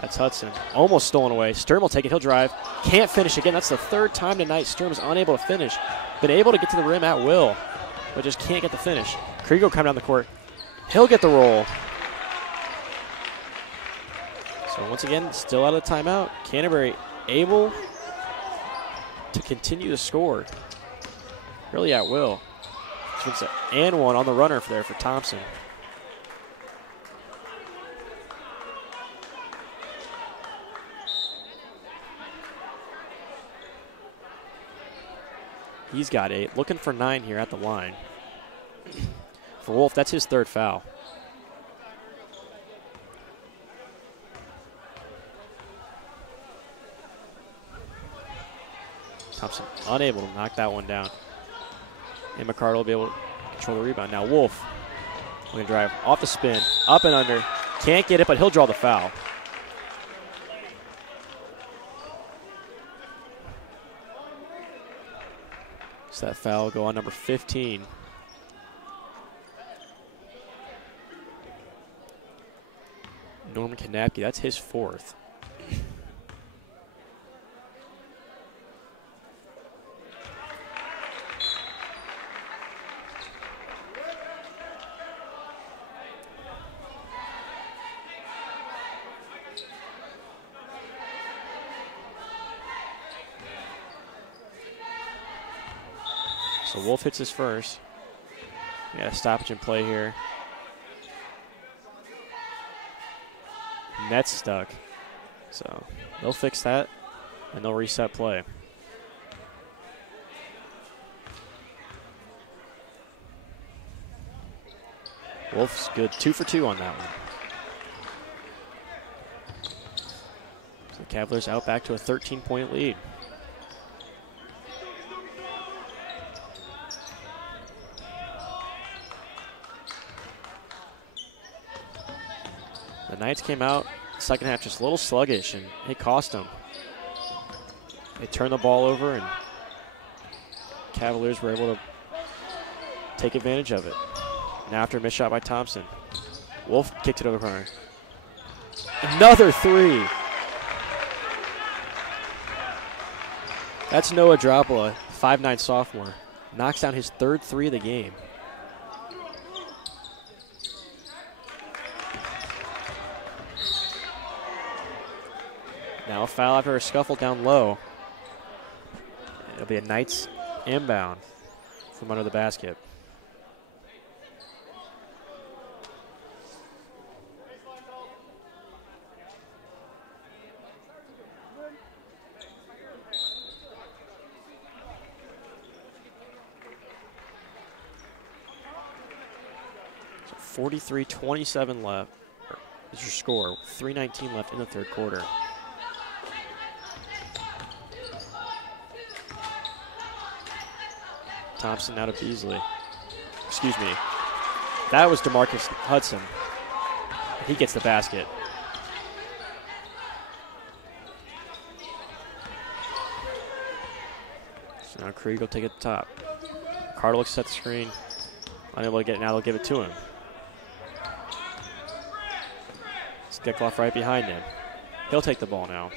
That's Hudson. Almost stolen away. Sturm will take it. He'll drive. Can't finish again. That's the third time tonight Sturm is unable to finish. Been able to get to the rim at will, but just can't get the finish. Kriegel coming down the court. He'll get the roll. So once again, still out of the timeout. Canterbury able to continue to score. Really at will. And one on the runner there for Thompson. He's got 8. Looking for 9 here at the line. For Wolf, that's his third foul. Thompson unable to knock that one down. And McCardle will be able to control the rebound. Now Wolf going to drive off the spin, up and under. Can't get it, but he'll draw the foul. So that foul will go on number 15. Norman Kanapke, that's his 4th. So Wolf hits his first. We got a stoppage in play here. Net's stuck. So they'll fix that and they'll reset play. Wolf's good 2 for 2 on that one. So the Cavaliers out back to a 13-point lead. The Knights came out second half just a little sluggish, and it cost them. They turned the ball over, and Cavaliers were able to take advantage of it. Now after a missed shot by Thompson, Wolf kicked it over the corner. Another three. That's Noah Dropla, 5'9" sophomore. Knocks down his third three of the game. Now a foul after a scuffle down low. It'll be a Knights inbound from under the basket. So 43-27 left is your score. 3:19 left in the third quarter. Thompson now to Beasley. Excuse me. That was DeMarcus Hudson. He gets the basket. So now Krieg will take it to the top. Carter looks at the screen. Unable to get it now, they'll give it to him. Skekloff right behind him. He'll take the ball now.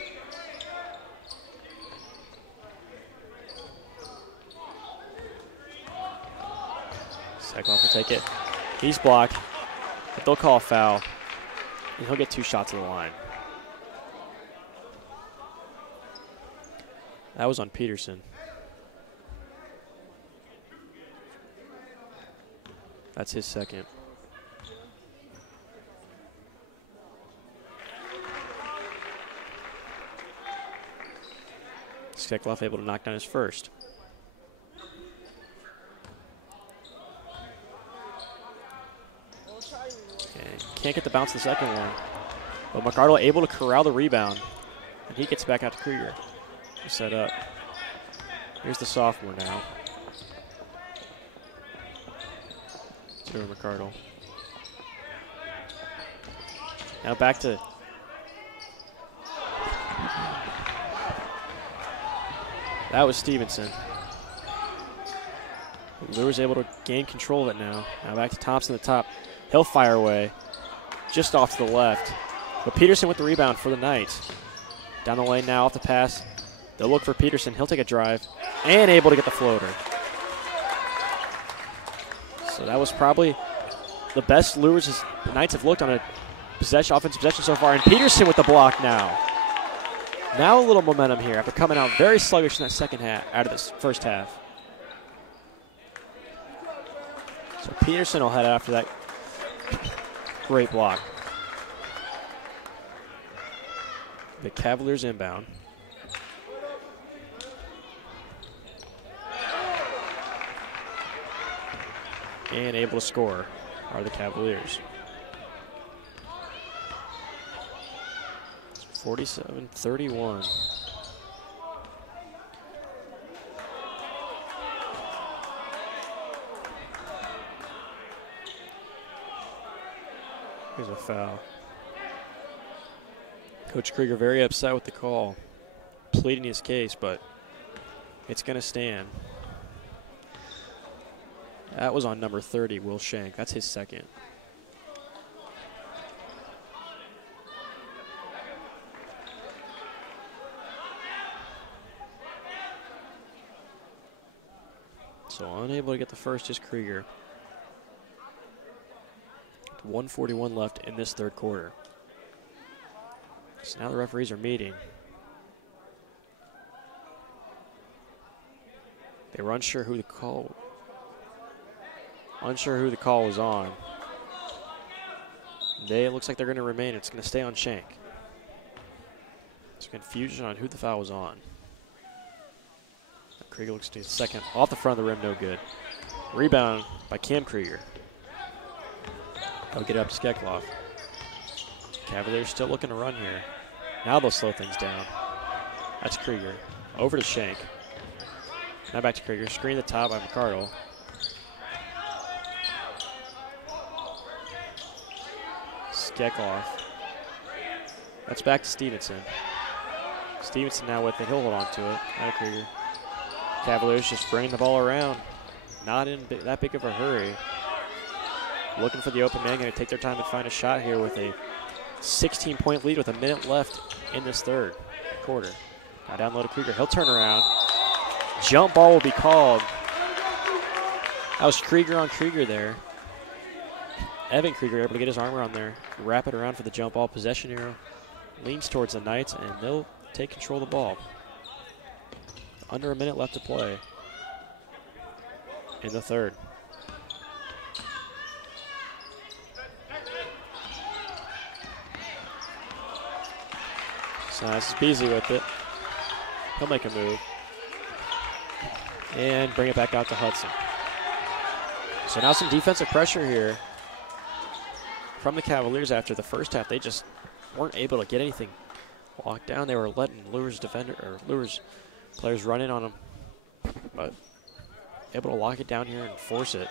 Skekloff will take it. He's blocked, but they'll call a foul, and he'll get 2 shots at the line. That was on Peterson. That's his second. Skekloff able to knock down his first. Okay, can't get the bounce the second one. But McArdle able to corral the rebound. And he gets back out to Krieger. Set up. Here's the sophomore now. To McArdle. Now back to that was Stevenson. Luers able to gain control of it now. Now back to Thompson at the top. He'll fire away just off to the left. But Peterson with the rebound for the Knights. Down the lane now off the pass. They'll look for Peterson. He'll take a drive and able to get the floater. So that was probably the best Luers the Knights have looked on a offensive possession so far. And Peterson with the block now. Now a little momentum here after coming out very sluggish in that second half, out of this first half. So Peterson will head after that great block. The Cavaliers inbound. And able to score are the Cavaliers. 47-31. Here's a foul. Coach Krieger very upset with the call, pleading his case, but it's going to stand. That was on number 30, Will Shank. That's his second. So unable to get the first is Krieger. 1:41 left in this third quarter. So now the referees are meeting. They were unsure who the call was on. It looks like they're going to remain. It's going to stay on Shank. There's confusion on who the foul was on. Krieger looks to his second. Off the front of the rim, no good. Rebound by Cam Krieger. They'll get it up to Skekloff. Cavaliers still looking to run here. Now they'll slow things down. That's Krieger. Over to Shank. Now back to Krieger. Screen at the top by McArdle. Skekloff. That's back to Stevenson. Stevenson now with it. He'll hold on to it. Now Krieger. Cavaliers just bringing the ball around. not in that big of a hurry. Looking for the open man, going to take their time and find a shot here with a 16-point lead with a minute left in this third quarter. Now down low to Krieger. He'll turn around. Jump ball will be called. That was Krieger on Krieger there. Evan Krieger able to get his arm around there, wrap it around for the jump ball. Possession arrow leans towards the Knights, and they'll take control of the ball. Under a minute left to play in the third. So this is Beasley with it. He'll make a move and bring it back out to Hudson. So now some defensive pressure here from the Cavaliers after the first half. They just weren't able to get anything locked down. They were letting Luers players run in on them, but able to lock it down here and force it.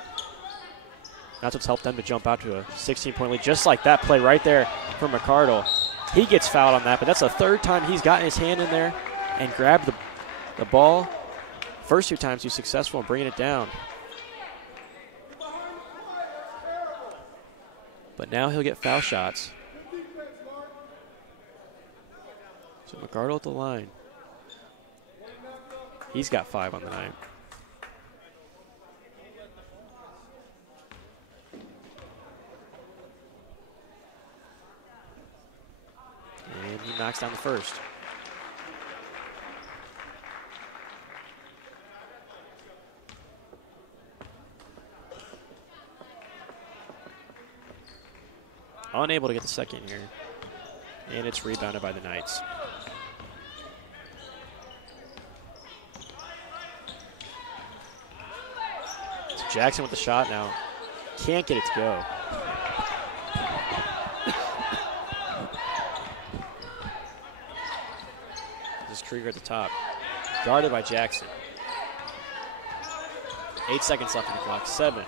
That's what's helped them to jump out to a 16-point lead. Just like that play right there from McCardle. He gets fouled on that, but that's the third time he's gotten his hand in there and grabbed the ball. First 2 times he's successful in bringing it down. But now he'll get foul shots. So McCardle at the line. He's got 5 on the night. And he knocks down the first. Unable to get the second here. And it's rebounded by the Knights. So Jackson with the shot now. Can't get it to go. This is Krieger at the top. Guarded by Jackson. 8 seconds left on the clock. 7.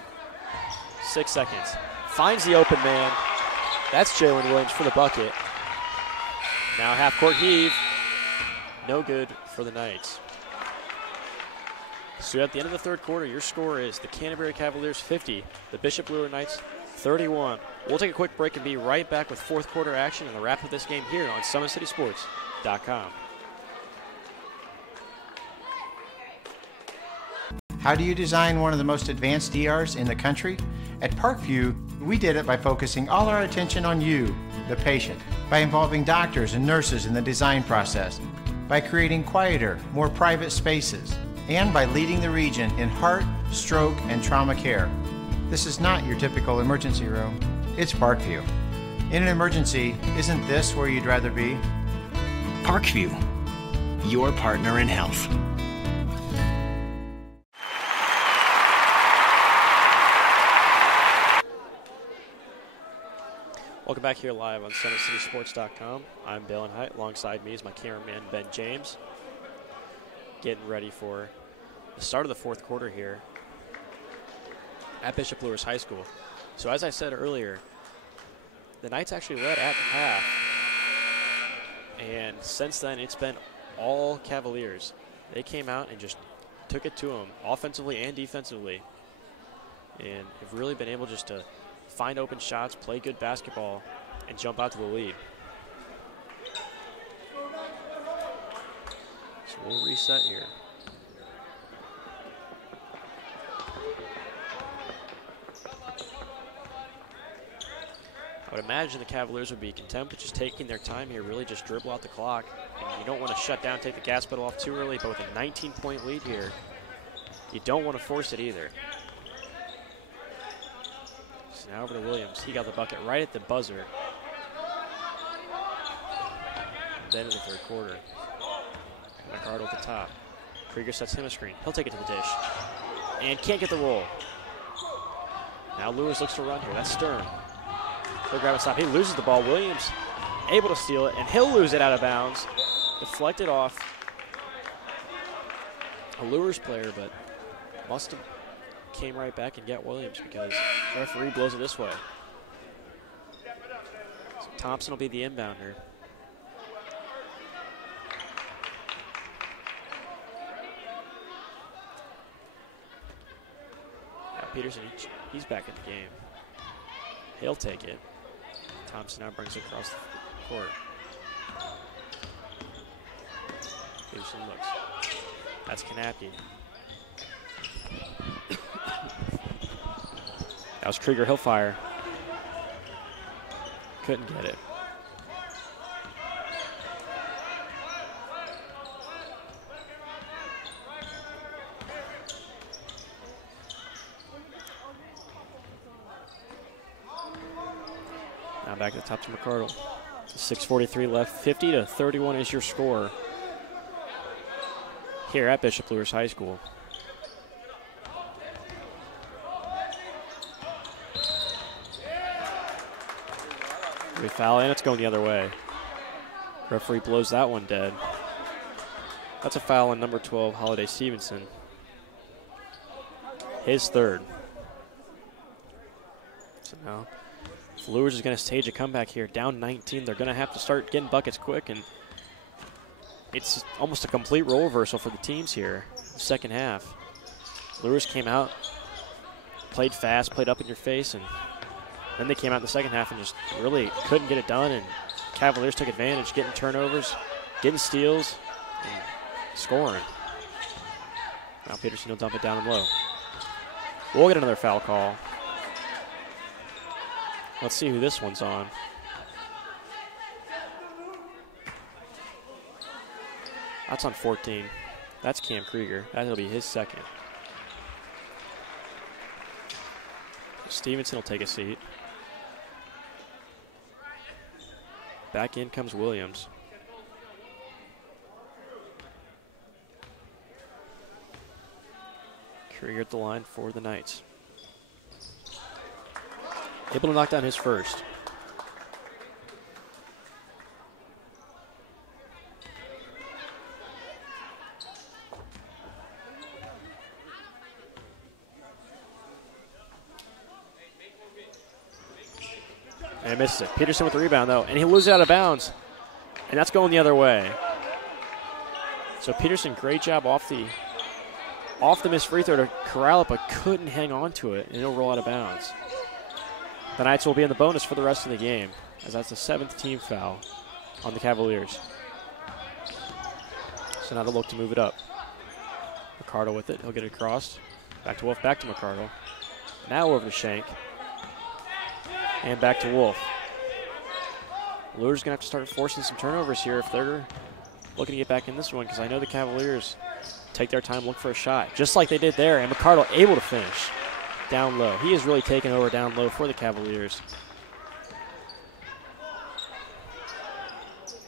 6 seconds. Finds the open man. That's Jalen Williams for the bucket. Now half-court heave. No good for the Knights. So at the end of the third quarter, your score is the Canterbury Cavaliers 50, the Bishop Luers Knights 31. We'll take a quick break and be right back with fourth quarter action and the wrap of this game here on SummitCitySports.com. How do you design one of the most advanced DRs in the country? At Parkview, we did it by focusing all our attention on you, the patient, by involving doctors and nurses in the design process, by creating quieter, more private spaces, and by leading the region in heart, stroke, and trauma care. This is not your typical emergency room. It's Parkview. In an emergency, isn't this where you'd rather be? Parkview, your partner in health. Welcome back here live on SummitCitySports.com. I'm Dalen Height. Alongside me is my cameraman, Ben James. Getting ready for the start of the fourth quarter here at Bishop Luers High School. So as I said earlier, the Knights actually led at the half. And since then, it's been all Cavaliers. They came out and just took it to them, offensively and defensively. And have really been able just to find open shots, play good basketball, and jump out to the lead. So we'll reset here. I would imagine the Cavaliers would be content with just taking their time here, really just dribble out the clock. And you don't want to shut down, take the gas pedal off too early, but with a 19-point lead here, you don't want to force it either. Now over to Williams. He got the bucket right at the buzzer. At the end of the third quarter. McCardle at the top. Krieger sets him a screen. He'll take it to the dish. And can't get the roll. Now Luers looks to run here. That's Stern. He'll grab a stop. He loses the ball. Williams able to steal it, and he'll lose it out of bounds. Deflected off a Luers player, but must have came right back and get Williams because the referee blows it this way. So Thompson will be the inbounder. Peterson, he's back in the game. He'll take it. Thompson now brings it across the court. Peterson looks. That's Knappy. That was Krieger. He'll fire. Couldn't get it. Now back at the top to McCardle. 6:43 left. 50-31 is your score here at Bishop Luers High School. We foul, and it's going the other way. Referee blows that one dead. That's a foul on number 12, Holiday Stevenson. His third. So now, if Luers is going to stage a comeback here, down 19, they're going to have to start getting buckets quick, and it's almost a complete role reversal for the teams here. The second half. Luers came out, played fast, played up in your face, and then they came out in the second half and just really couldn't get it done, and Cavaliers took advantage, getting turnovers, getting steals, and scoring. Now Peterson will dump it down and low. We'll get another foul call. Let's see who this one's on. That's on 14. That's Cam Krieger. That'll be his second. Stevenson will take a seat. Back in comes Williams. Krieger at the line for the Knights. Able to knock down his first. And misses it. Peterson with the rebound, though, and he'll lose it out of bounds. And that's going the other way. So Peterson, great job off the missed free throw to corral it, but couldn't hang on to it, and it'll roll out of bounds. The Knights will be in the bonus for the rest of the game, as that's the 7th team foul on the Cavaliers. So now they'll look to move it up. McCardle with it. He'll get it across. Back to Wolf, back to McCardle. Now over to Shank. And back to Wolf. Luers going to have to start forcing some turnovers here if they're looking to get back in this one, because I know the Cavaliers take their time, look for a shot, just like they did there. And McCardle able to finish down low. He is really taking over down low for the Cavaliers.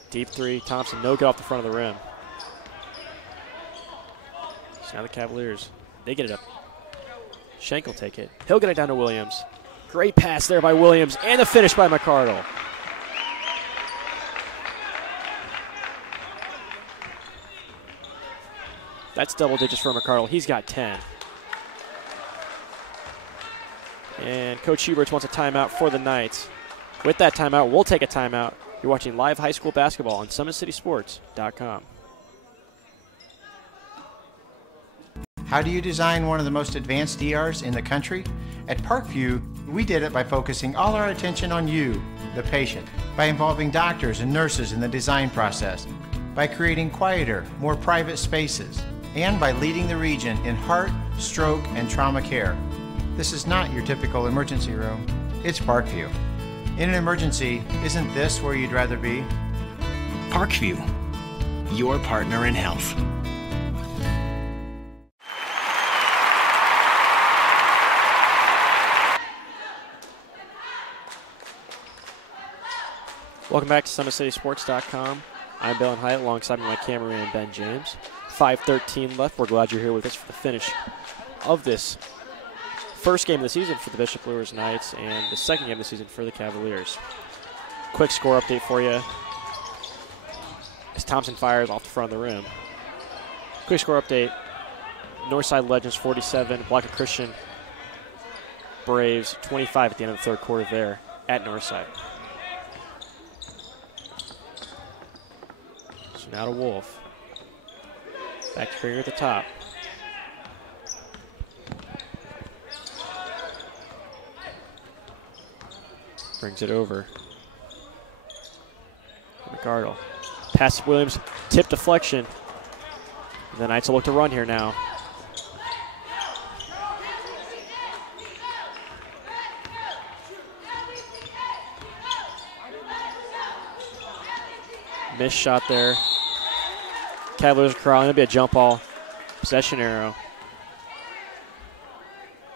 Deep three. Thompson, no good off the front of the rim. So now the Cavaliers, they get it up. Shank will take it. He'll get it down to Williams. Great pass there by Williams, and the finish by McCardle. That's double digits for McCardle. He's got 10. And Coach Huberts wants a timeout for the Knights. With that timeout, we'll take a timeout. You're watching live high school basketball on SummitCitySports.com. How do you design one of the most advanced ERs in the country? At Parkview, we did it by focusing all our attention on you, the patient, by involving doctors and nurses in the design process, by creating quieter, more private spaces, and by leading the region in heart, stroke, and trauma care. This is not your typical emergency room. It's Parkview. In an emergency, isn't this where you'd rather be? Parkview, your partner in health. Welcome back to SummitCitySports.com. I'm Bill Hyatt alongside my cameraman Ben James. 5:13 left. We're glad you're here with us for the finish of this first game of the season for the Bishop Luers Knights and the second game of the season for the Cavaliers. Quick score update for you as Thompson fires off the front of the rim. Quick score update. Northside Legends 47, Block of Christian Braves 25 at the end of the third quarter there at Northside. So now to Wolf. Back to Krieger at the top. Brings it over. McArdle. Pass to Williams. Tip deflection. The Knights will look to run here now. Missed shot there. Cavaliers are crawling. It'll be a jump ball. Possession arrow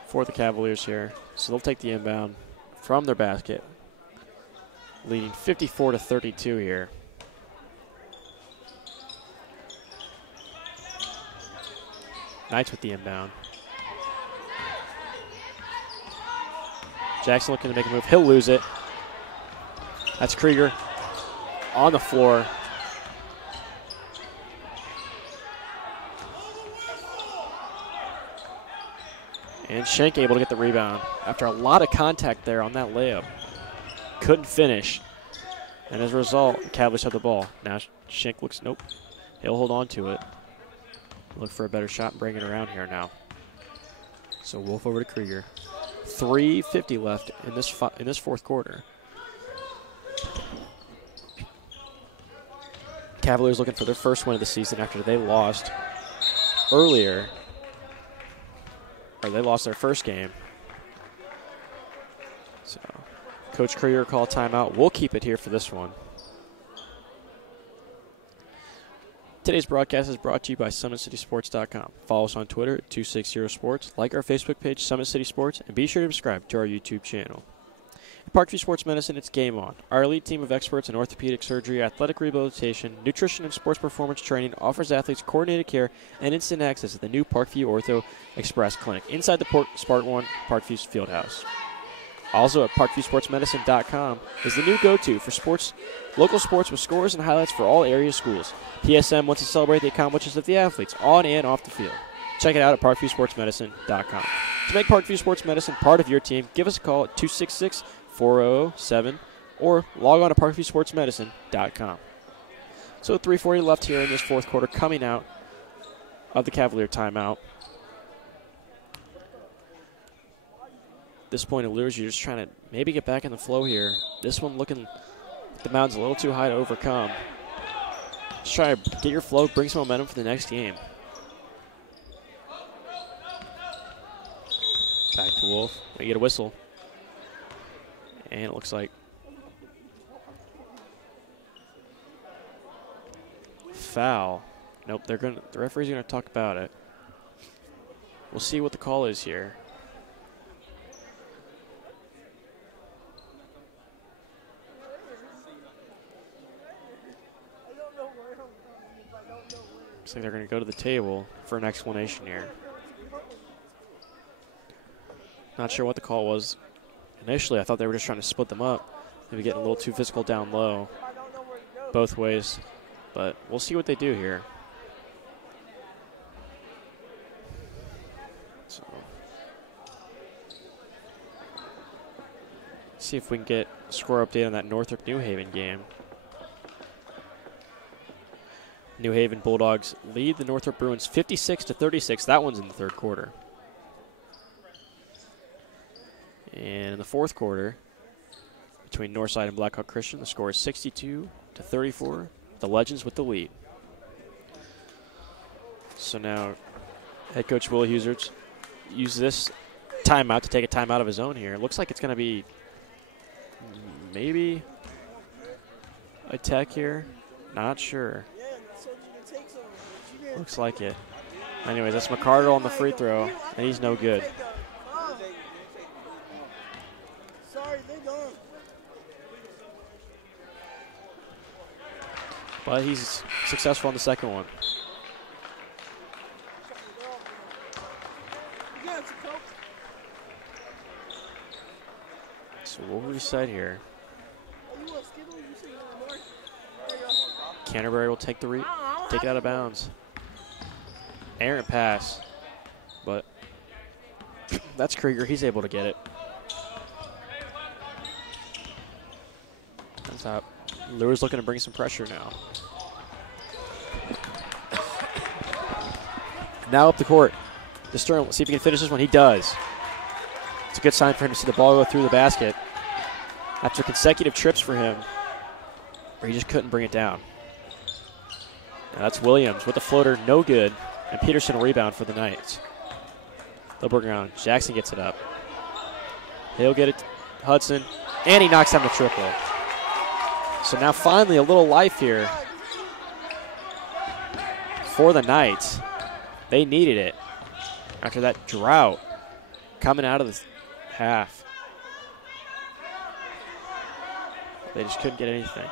for the Cavaliers here. So they'll take the inbound from their basket, leading 54-32 here. Knights with the inbound. Jackson looking to make a move. He'll lose it. That's Krieger on the floor. And Schenk able to get the rebound after a lot of contact there on that layup. Couldn't finish. And as a result, the Cavaliers have the ball. Now Schenk looks, nope. He'll hold on to it. Look for a better shot and bring it around here now. So Wolf over to Krieger. 3:50 left in this fourth quarter. Cavaliers looking for their first win of the season after they lost earlier. Or they lost their first game. So Coach Krieger called timeout. We'll keep it here for this one. Today's broadcast is brought to you by SummitCitySports.com. Follow us on Twitter at 260sports, like our Facebook page, Summit City Sports, and be sure to subscribe to our YouTube channel. At Parkview Sports Medicine, it's game on. Our elite team of experts in orthopedic surgery, athletic rehabilitation, nutrition, and sports performance training offers athletes coordinated care and instant access at the new Parkview Ortho Express Clinic inside the Spartan 1 Parkview Fieldhouse. Also at ParkviewSportsMedicine.com is the new go-to for sports, local sports with scores and highlights for all area schools. PSM wants to celebrate the accomplishments of the athletes on and off the field. Check it out at ParkviewSportsMedicine.com. To make Parkview Sports Medicine part of your team, give us a call at 266-4007 or log on to ParkviewSportsMedicine.com. So 3:40 left here in this fourth quarter, coming out of the Cavalier timeout. At this point, Luers, you're just trying to maybe get back in the flow here. This one looking, the mountain's a little too high to overcome. Just try to get your flow, bring some momentum for the next game. Back to Wolf. We get a whistle. And it looks like foul. Nope, the referee's gonna talk about it. We'll see what the call is here. Looks like they're going to go to the table for an explanation here. Not sure what the call was. Initially, I thought they were just trying to split them up. Maybe getting a little too physical down low. Both ways. But we'll see what they do here. So, see if we can get a score update on that Northrop-New Haven game. New Haven Bulldogs lead the Northrop Bruins 56-36. That one's in the third quarter. And in the fourth quarter, between Northside and Blackhawk Christian, the score is 62-34. The Legends with the lead. So now, head coach Willie Huserts use this timeout to take a timeout of his own here. It looks like it's going to be maybe a tech here. Not sure. Looks like it. Anyways, that's McArdle on the free throw, and he's no good. But he's successful on the second one. So we'll reset here. Canterbury will take it out of bounds. Errant pass, but that's Krieger. He's able to get it. That's out. Luers looking to bring some pressure now. Now up the court. Stern, see if he can finish this one. He does. It's a good sign for him to see the ball go through the basket. after consecutive trips for him where he just couldn't bring it down. Now that's Williams with the floater, no good, and Peterson will rebound for the Knights. They'll bring it on. Jackson gets it up. He'll get it, Hudson, and he knocks down the triple. So now finally a little life here for the Knights. They needed it after that drought coming out of the half. They just couldn't get anything.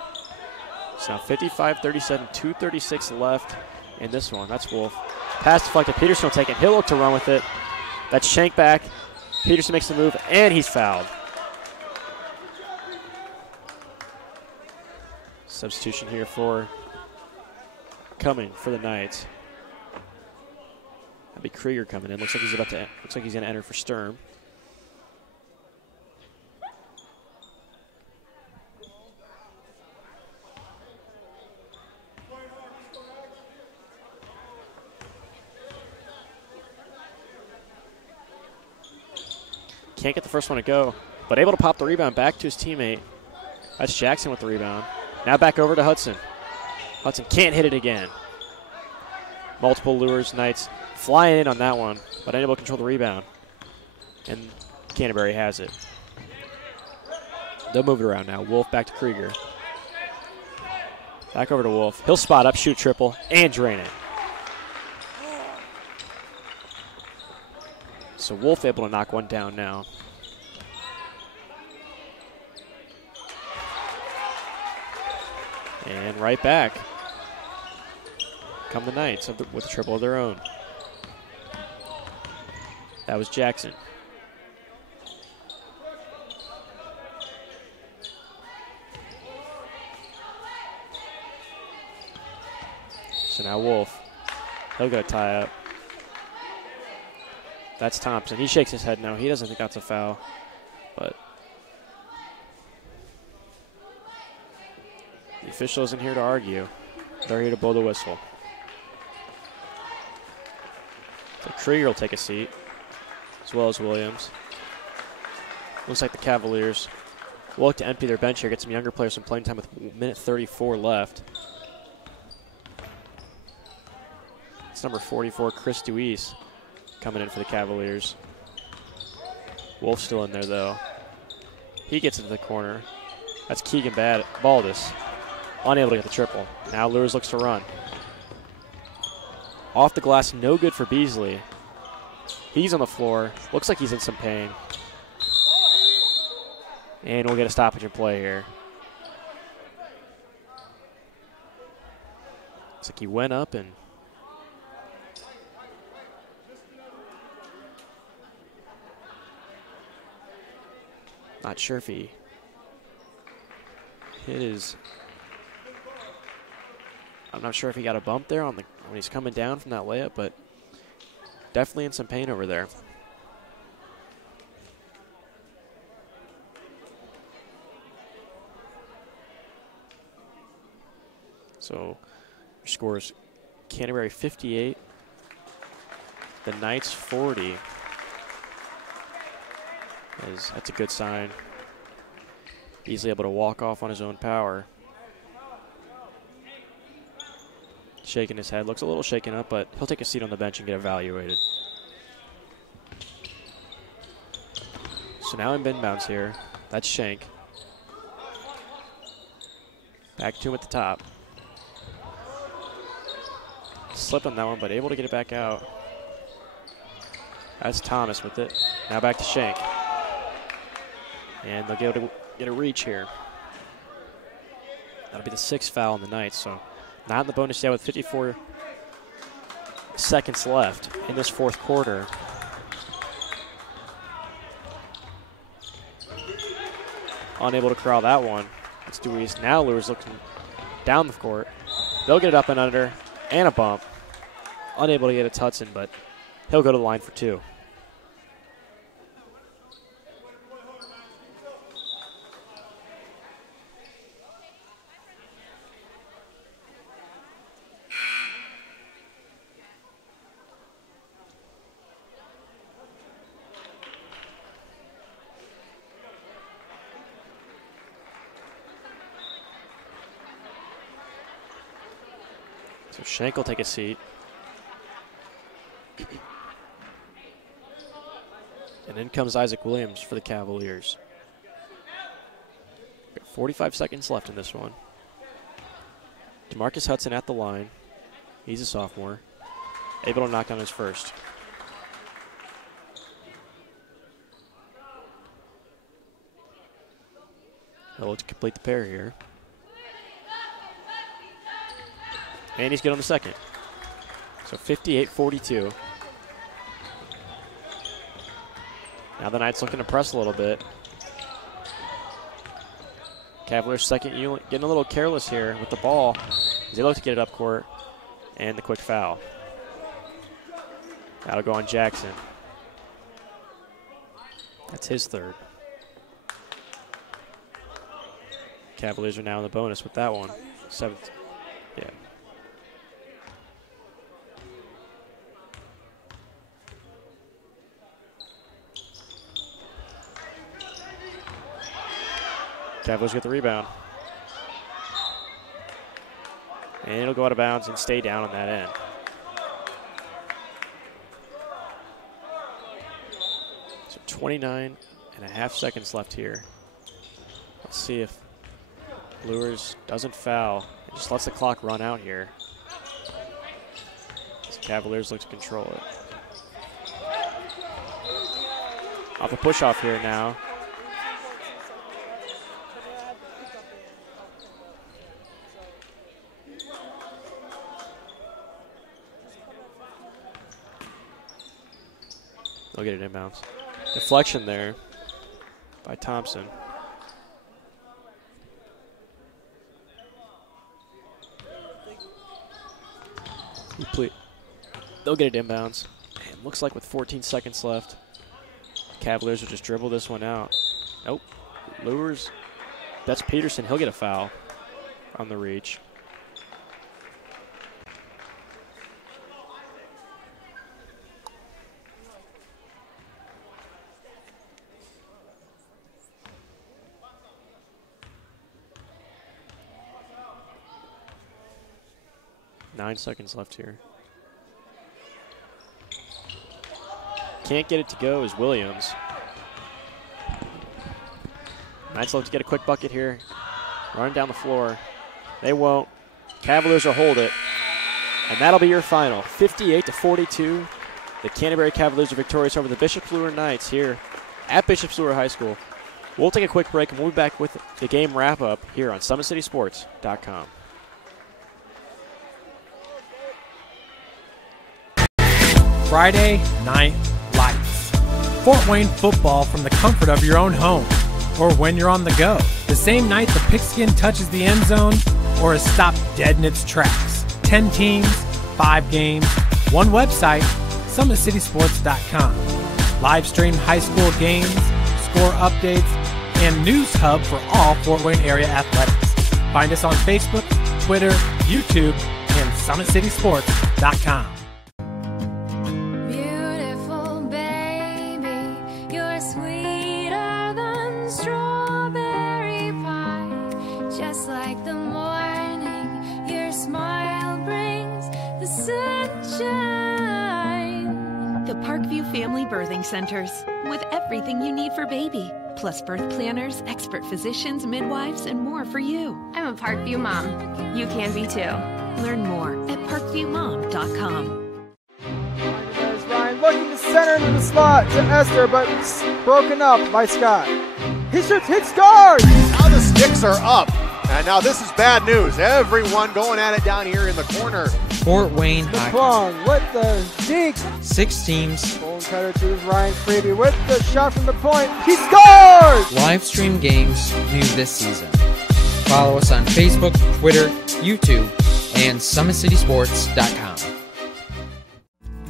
So now 55-37, 2:36 left in this one. That's Wolf. Pass deflected. Peterson will take it. He'll look to run with it. That's Shank back. Peterson makes the move, and he's fouled. Substitution here for coming for the Knights. That'd be Krieger coming in. Looks like he's going to enter for Sturm. Can't get the first one to go, but able to pop the rebound back to his teammate. That's Jackson with the rebound. Now back over to Hudson. Hudson can't hit it again. Multiple Luers, Knights flying in on that one, but unable to control the rebound. And Canterbury has it. They'll move it around now. Wolf back to Krieger. Back over to Wolf. He'll spot up, shoot triple, and drain it. So Wolf able to knock one down now. And right back come the Knights with a triple of their own. That was Jackson. So now Wolf. He'll get a tie up. That's Thompson. He shakes his head no. He doesn't think that's a foul. But the official isn't here to argue. They're here to blow the whistle. So Krieger will take a seat, as well as Williams. Looks like the Cavaliers will look to empty their bench here, get some younger players some playing time with 1:34 left. It's number 44, Chris Deweese, coming in for the Cavaliers. Wolf still in there, though. He gets into the corner. That's Keegan Baldus. Unable to get the triple. Now Luers looks to run. Off the glass, no good for Beasley. He's on the floor. Looks like he's in some pain. And we'll get a stoppage in play here. Looks like he went up and not sure if he hit his. I'm not sure if he got a bump there on the when he's coming down from that layup, but definitely in some pain over there. So your scores: Canterbury 58, the Knights 40. That's a good sign. Easily able to walk off on his own power. Shaking his head, looks a little shaken up, but he'll take a seat on the bench and get evaluated. So now in inbounds here, that's Shank. Back to him at the top. Slipped on that one, but able to get it back out. That's Thomas with it. Now back to Shank. And they'll be able to get a reach here. That'll be the 6th foul on the Knights, so not in the bonus yet with 54 seconds left in this 4th quarter. Unable to corral that one. It's Deweese. Now Luers looking down the court. They'll get it up and under and a bump. Unable to get it to Hudson, but he'll go to the line for 2. So Shank will take a seat. And in comes Isaac Williams for the Cavaliers. 45 seconds left in this one. DeMarcus Hudson at the line. He's a sophomore. Able to knock on his first. He'll look to complete the pair here. And he's good on the second. So 58-42. Now the Knights looking to press a little bit. Cavaliers second unit getting a little careless here with the ball as they look to get it up court. And the quick foul. That'll go on Jackson. That's his third. Cavaliers are now in the bonus with that one. Seventh. Yeah. Cavaliers get the rebound. And it'll go out of bounds and stay down on that end. So 29.5 seconds left here. Let's see if Luers doesn't foul. It just lets the clock run out here. The Cavaliers look to control it. Off a push off here now. They'll get it inbounds. Deflection there by Thompson. They'll get it inbounds. And looks like with 14 seconds left, Cavaliers will just dribble this one out. Nope. Luers. That's Peterson. He'll get a foul on the reach. Nine seconds left here. Can't get it to go is Williams. Knights look to get a quick bucket here. Running down the floor. They won't. Cavaliers will hold it. And that'll be your final. 58-42. The Canterbury Cavaliers are victorious over the Bishop Luers Knights here at Bishop Luers High School. We'll take a quick break and we'll be back with the game wrap-up here on SummitCitySports.com. Friday Night Lights. Fort Wayne football from the comfort of your own home or when you're on the go. The same night the pigskin touches the end zone or is stopped dead in its tracks. 10 teams, 5 games, one website, SummitCitySports.com. Live stream high school games, score updates, and news hub for all Fort Wayne area athletics. Find us on Facebook, Twitter, YouTube, and SummitCitySports.com. Family Birthing Centers with everything you need for baby, plus birth planners, expert physicians, midwives, and more for you. I'm a Parkview mom. You can be too. Learn more at parkviewmom.com. There's Ryan looking to center into the slot to Esther, but broken up by Scott. He shoots, hit, scores! Now the sticks are up. And now this is bad news. Everyone going at it down here in the corner. Fort Wayne Hockey. LeBron with the deke. 6 teams. Bone cutter to Ryan Freeby with the shot from the point. He scores! Live stream games new this season. Follow us on Facebook, Twitter, YouTube, and SummitCitySports.com.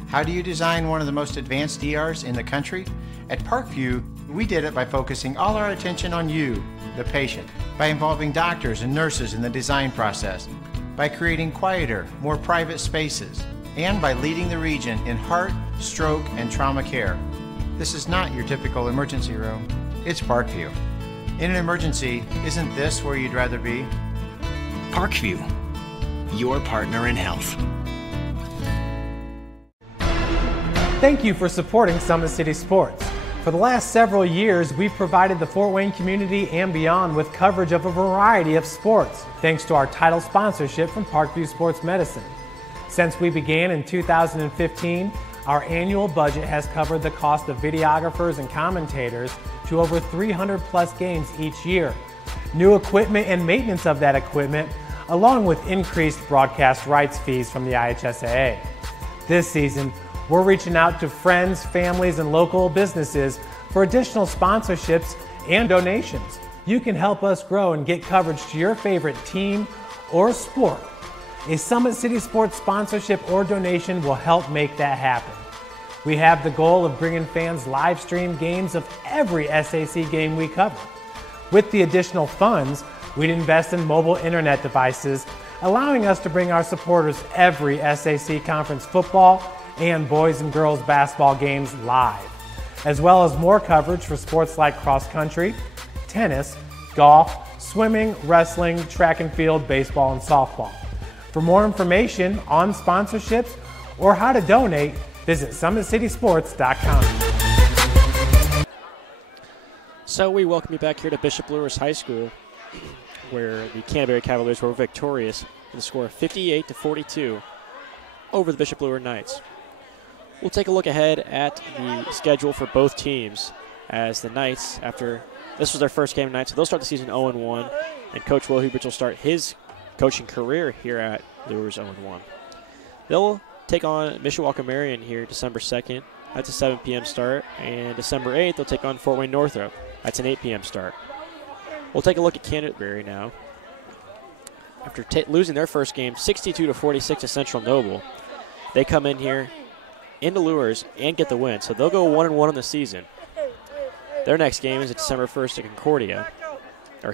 How do you design one of the most advanced ERs in the country? At Parkview, we did it by focusing all our attention on you, the patient, by involving doctors and nurses in the design process, by creating quieter, more private spaces, and by leading the region in heart, stroke, and trauma care. This is not your typical emergency room. It's Parkview. In an emergency, isn't this where you'd rather be? Parkview, your partner in health. Thank you for supporting Summit City Sports. For the last several years, we've provided the Fort Wayne community and beyond with coverage of a variety of sports, thanks to our title sponsorship from Parkview Sports Medicine. Since we began in 2015, our annual budget has covered the cost of videographers and commentators to over 300 plus games each year, new equipment and maintenance of that equipment, along with increased broadcast rights fees from the IHSAA. This season, we're reaching out to friends, families, and local businesses for additional sponsorships and donations. You can help us grow and get coverage to your favorite team or sport. A Summit City Sports sponsorship or donation will help make that happen. We have the goal of bringing fans live stream games of every SAC game we cover. With the additional funds, we'd invest in mobile internet devices, allowing us to bring our supporters every SAC conference football and boys and girls basketball games live, as well as more coverage for sports like cross country, tennis, golf, swimming, wrestling, track and field, baseball, and softball. For more information on sponsorships or how to donate, visit SummitCitySports.com. So we welcome you back here to Bishop Luers High School, where the Canterbury Cavaliers were victorious with a score of 58-42 over the Bishop Luers Knights. We'll take a look ahead at the schedule for both teams, as the Knights, after this was their first game tonight, so they'll start the season 0-1, and Coach Will Huberts will start his coaching career here at Luers 0-1. They'll take on Mishawaka Marion here December 2nd. That's a 7 p.m. start, and December 8th they'll take on Fort Wayne Northrop. That's an 8 p.m. start. We'll take a look at Canterbury now. After losing their first game 62-46 to Central Noble, they come in here into Luers and get the win, so they'll go 1-1 on the season. Their next game is December 1st at Concordia, or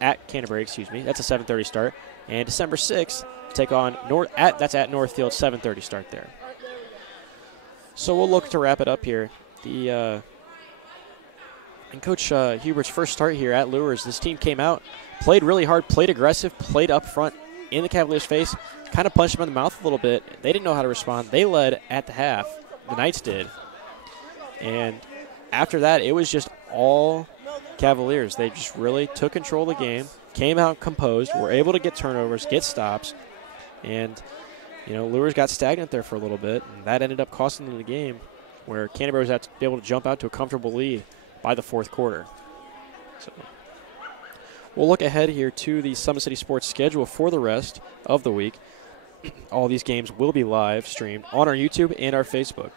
at Canterbury, excuse me. That's a 7:30 start, and December 6th take on that's at Northfield, 7:30 start there. So we'll look to wrap it up here. And Coach Hubert's first start here at Luers, this team came out, played really hard, played aggressive, played up front in the Cavaliers' face, kind of punched them in the mouth a little bit. They didn't know how to respond. They led at the half. The Knights did. And after that, it was just all Cavaliers. They just really took control of the game, came out composed, were able to get turnovers, get stops, and Luers got stagnant there for a little bit, and that ended up costing them the game, where Canterbury was able to jump out to a comfortable lead by the fourth quarter. So we'll look ahead here to the Summit City Sports schedule for the rest of the week. All these games will be live streamed on our YouTube and our Facebook.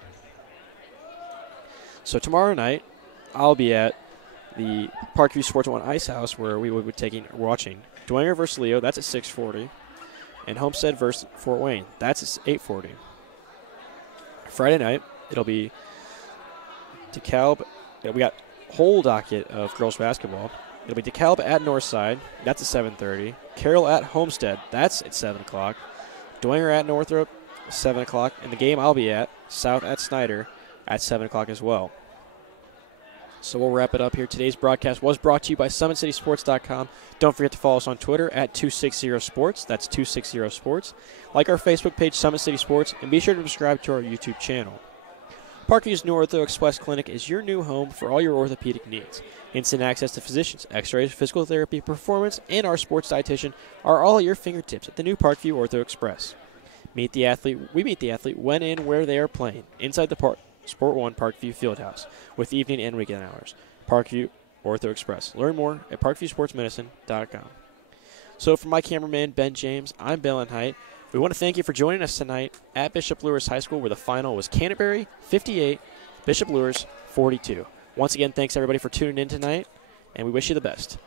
So tomorrow night, I'll be at the Parkview Sports One Ice House, where we will be watching Dwenger versus Leo. That's at 6:40, and Homestead versus Fort Wayne. That's at 8:40. Friday night, it'll be DeKalb. We got whole docket of girls basketball. It'll be DeKalb at Northside. That's at 7:30. Carroll at Homestead. That's at 7 o'clock. Dwenger at Northrop, 7 o'clock. And the game I'll be at, South at Snyder, at 7 o'clock as well. So we'll wrap it up here. Today's broadcast was brought to you by SummitCitySports.com. Don't forget to follow us on Twitter at 260sports. That's 260sports. Like our Facebook page, Summit City Sports, and be sure to subscribe to our YouTube channel. Parkview's new Ortho Express Clinic is your new home for all your orthopedic needs. Instant access to physicians, x-rays, physical therapy, performance, and our sports dietitian are all at your fingertips at the new Parkview Ortho Express. We meet the athlete when and where they are playing, inside the Sport One Parkview Fieldhouse, with evening and weekend hours. Parkview Ortho Express. Learn more at parkviewsportsmedicine.com. So for my cameraman, Ben James, I'm Belen Height. We want to thank you for joining us tonight at Bishop Luers High School, where the final was Canterbury 58, Bishop Luers 42. Once again, thanks everybody for tuning in tonight, and we wish you the best.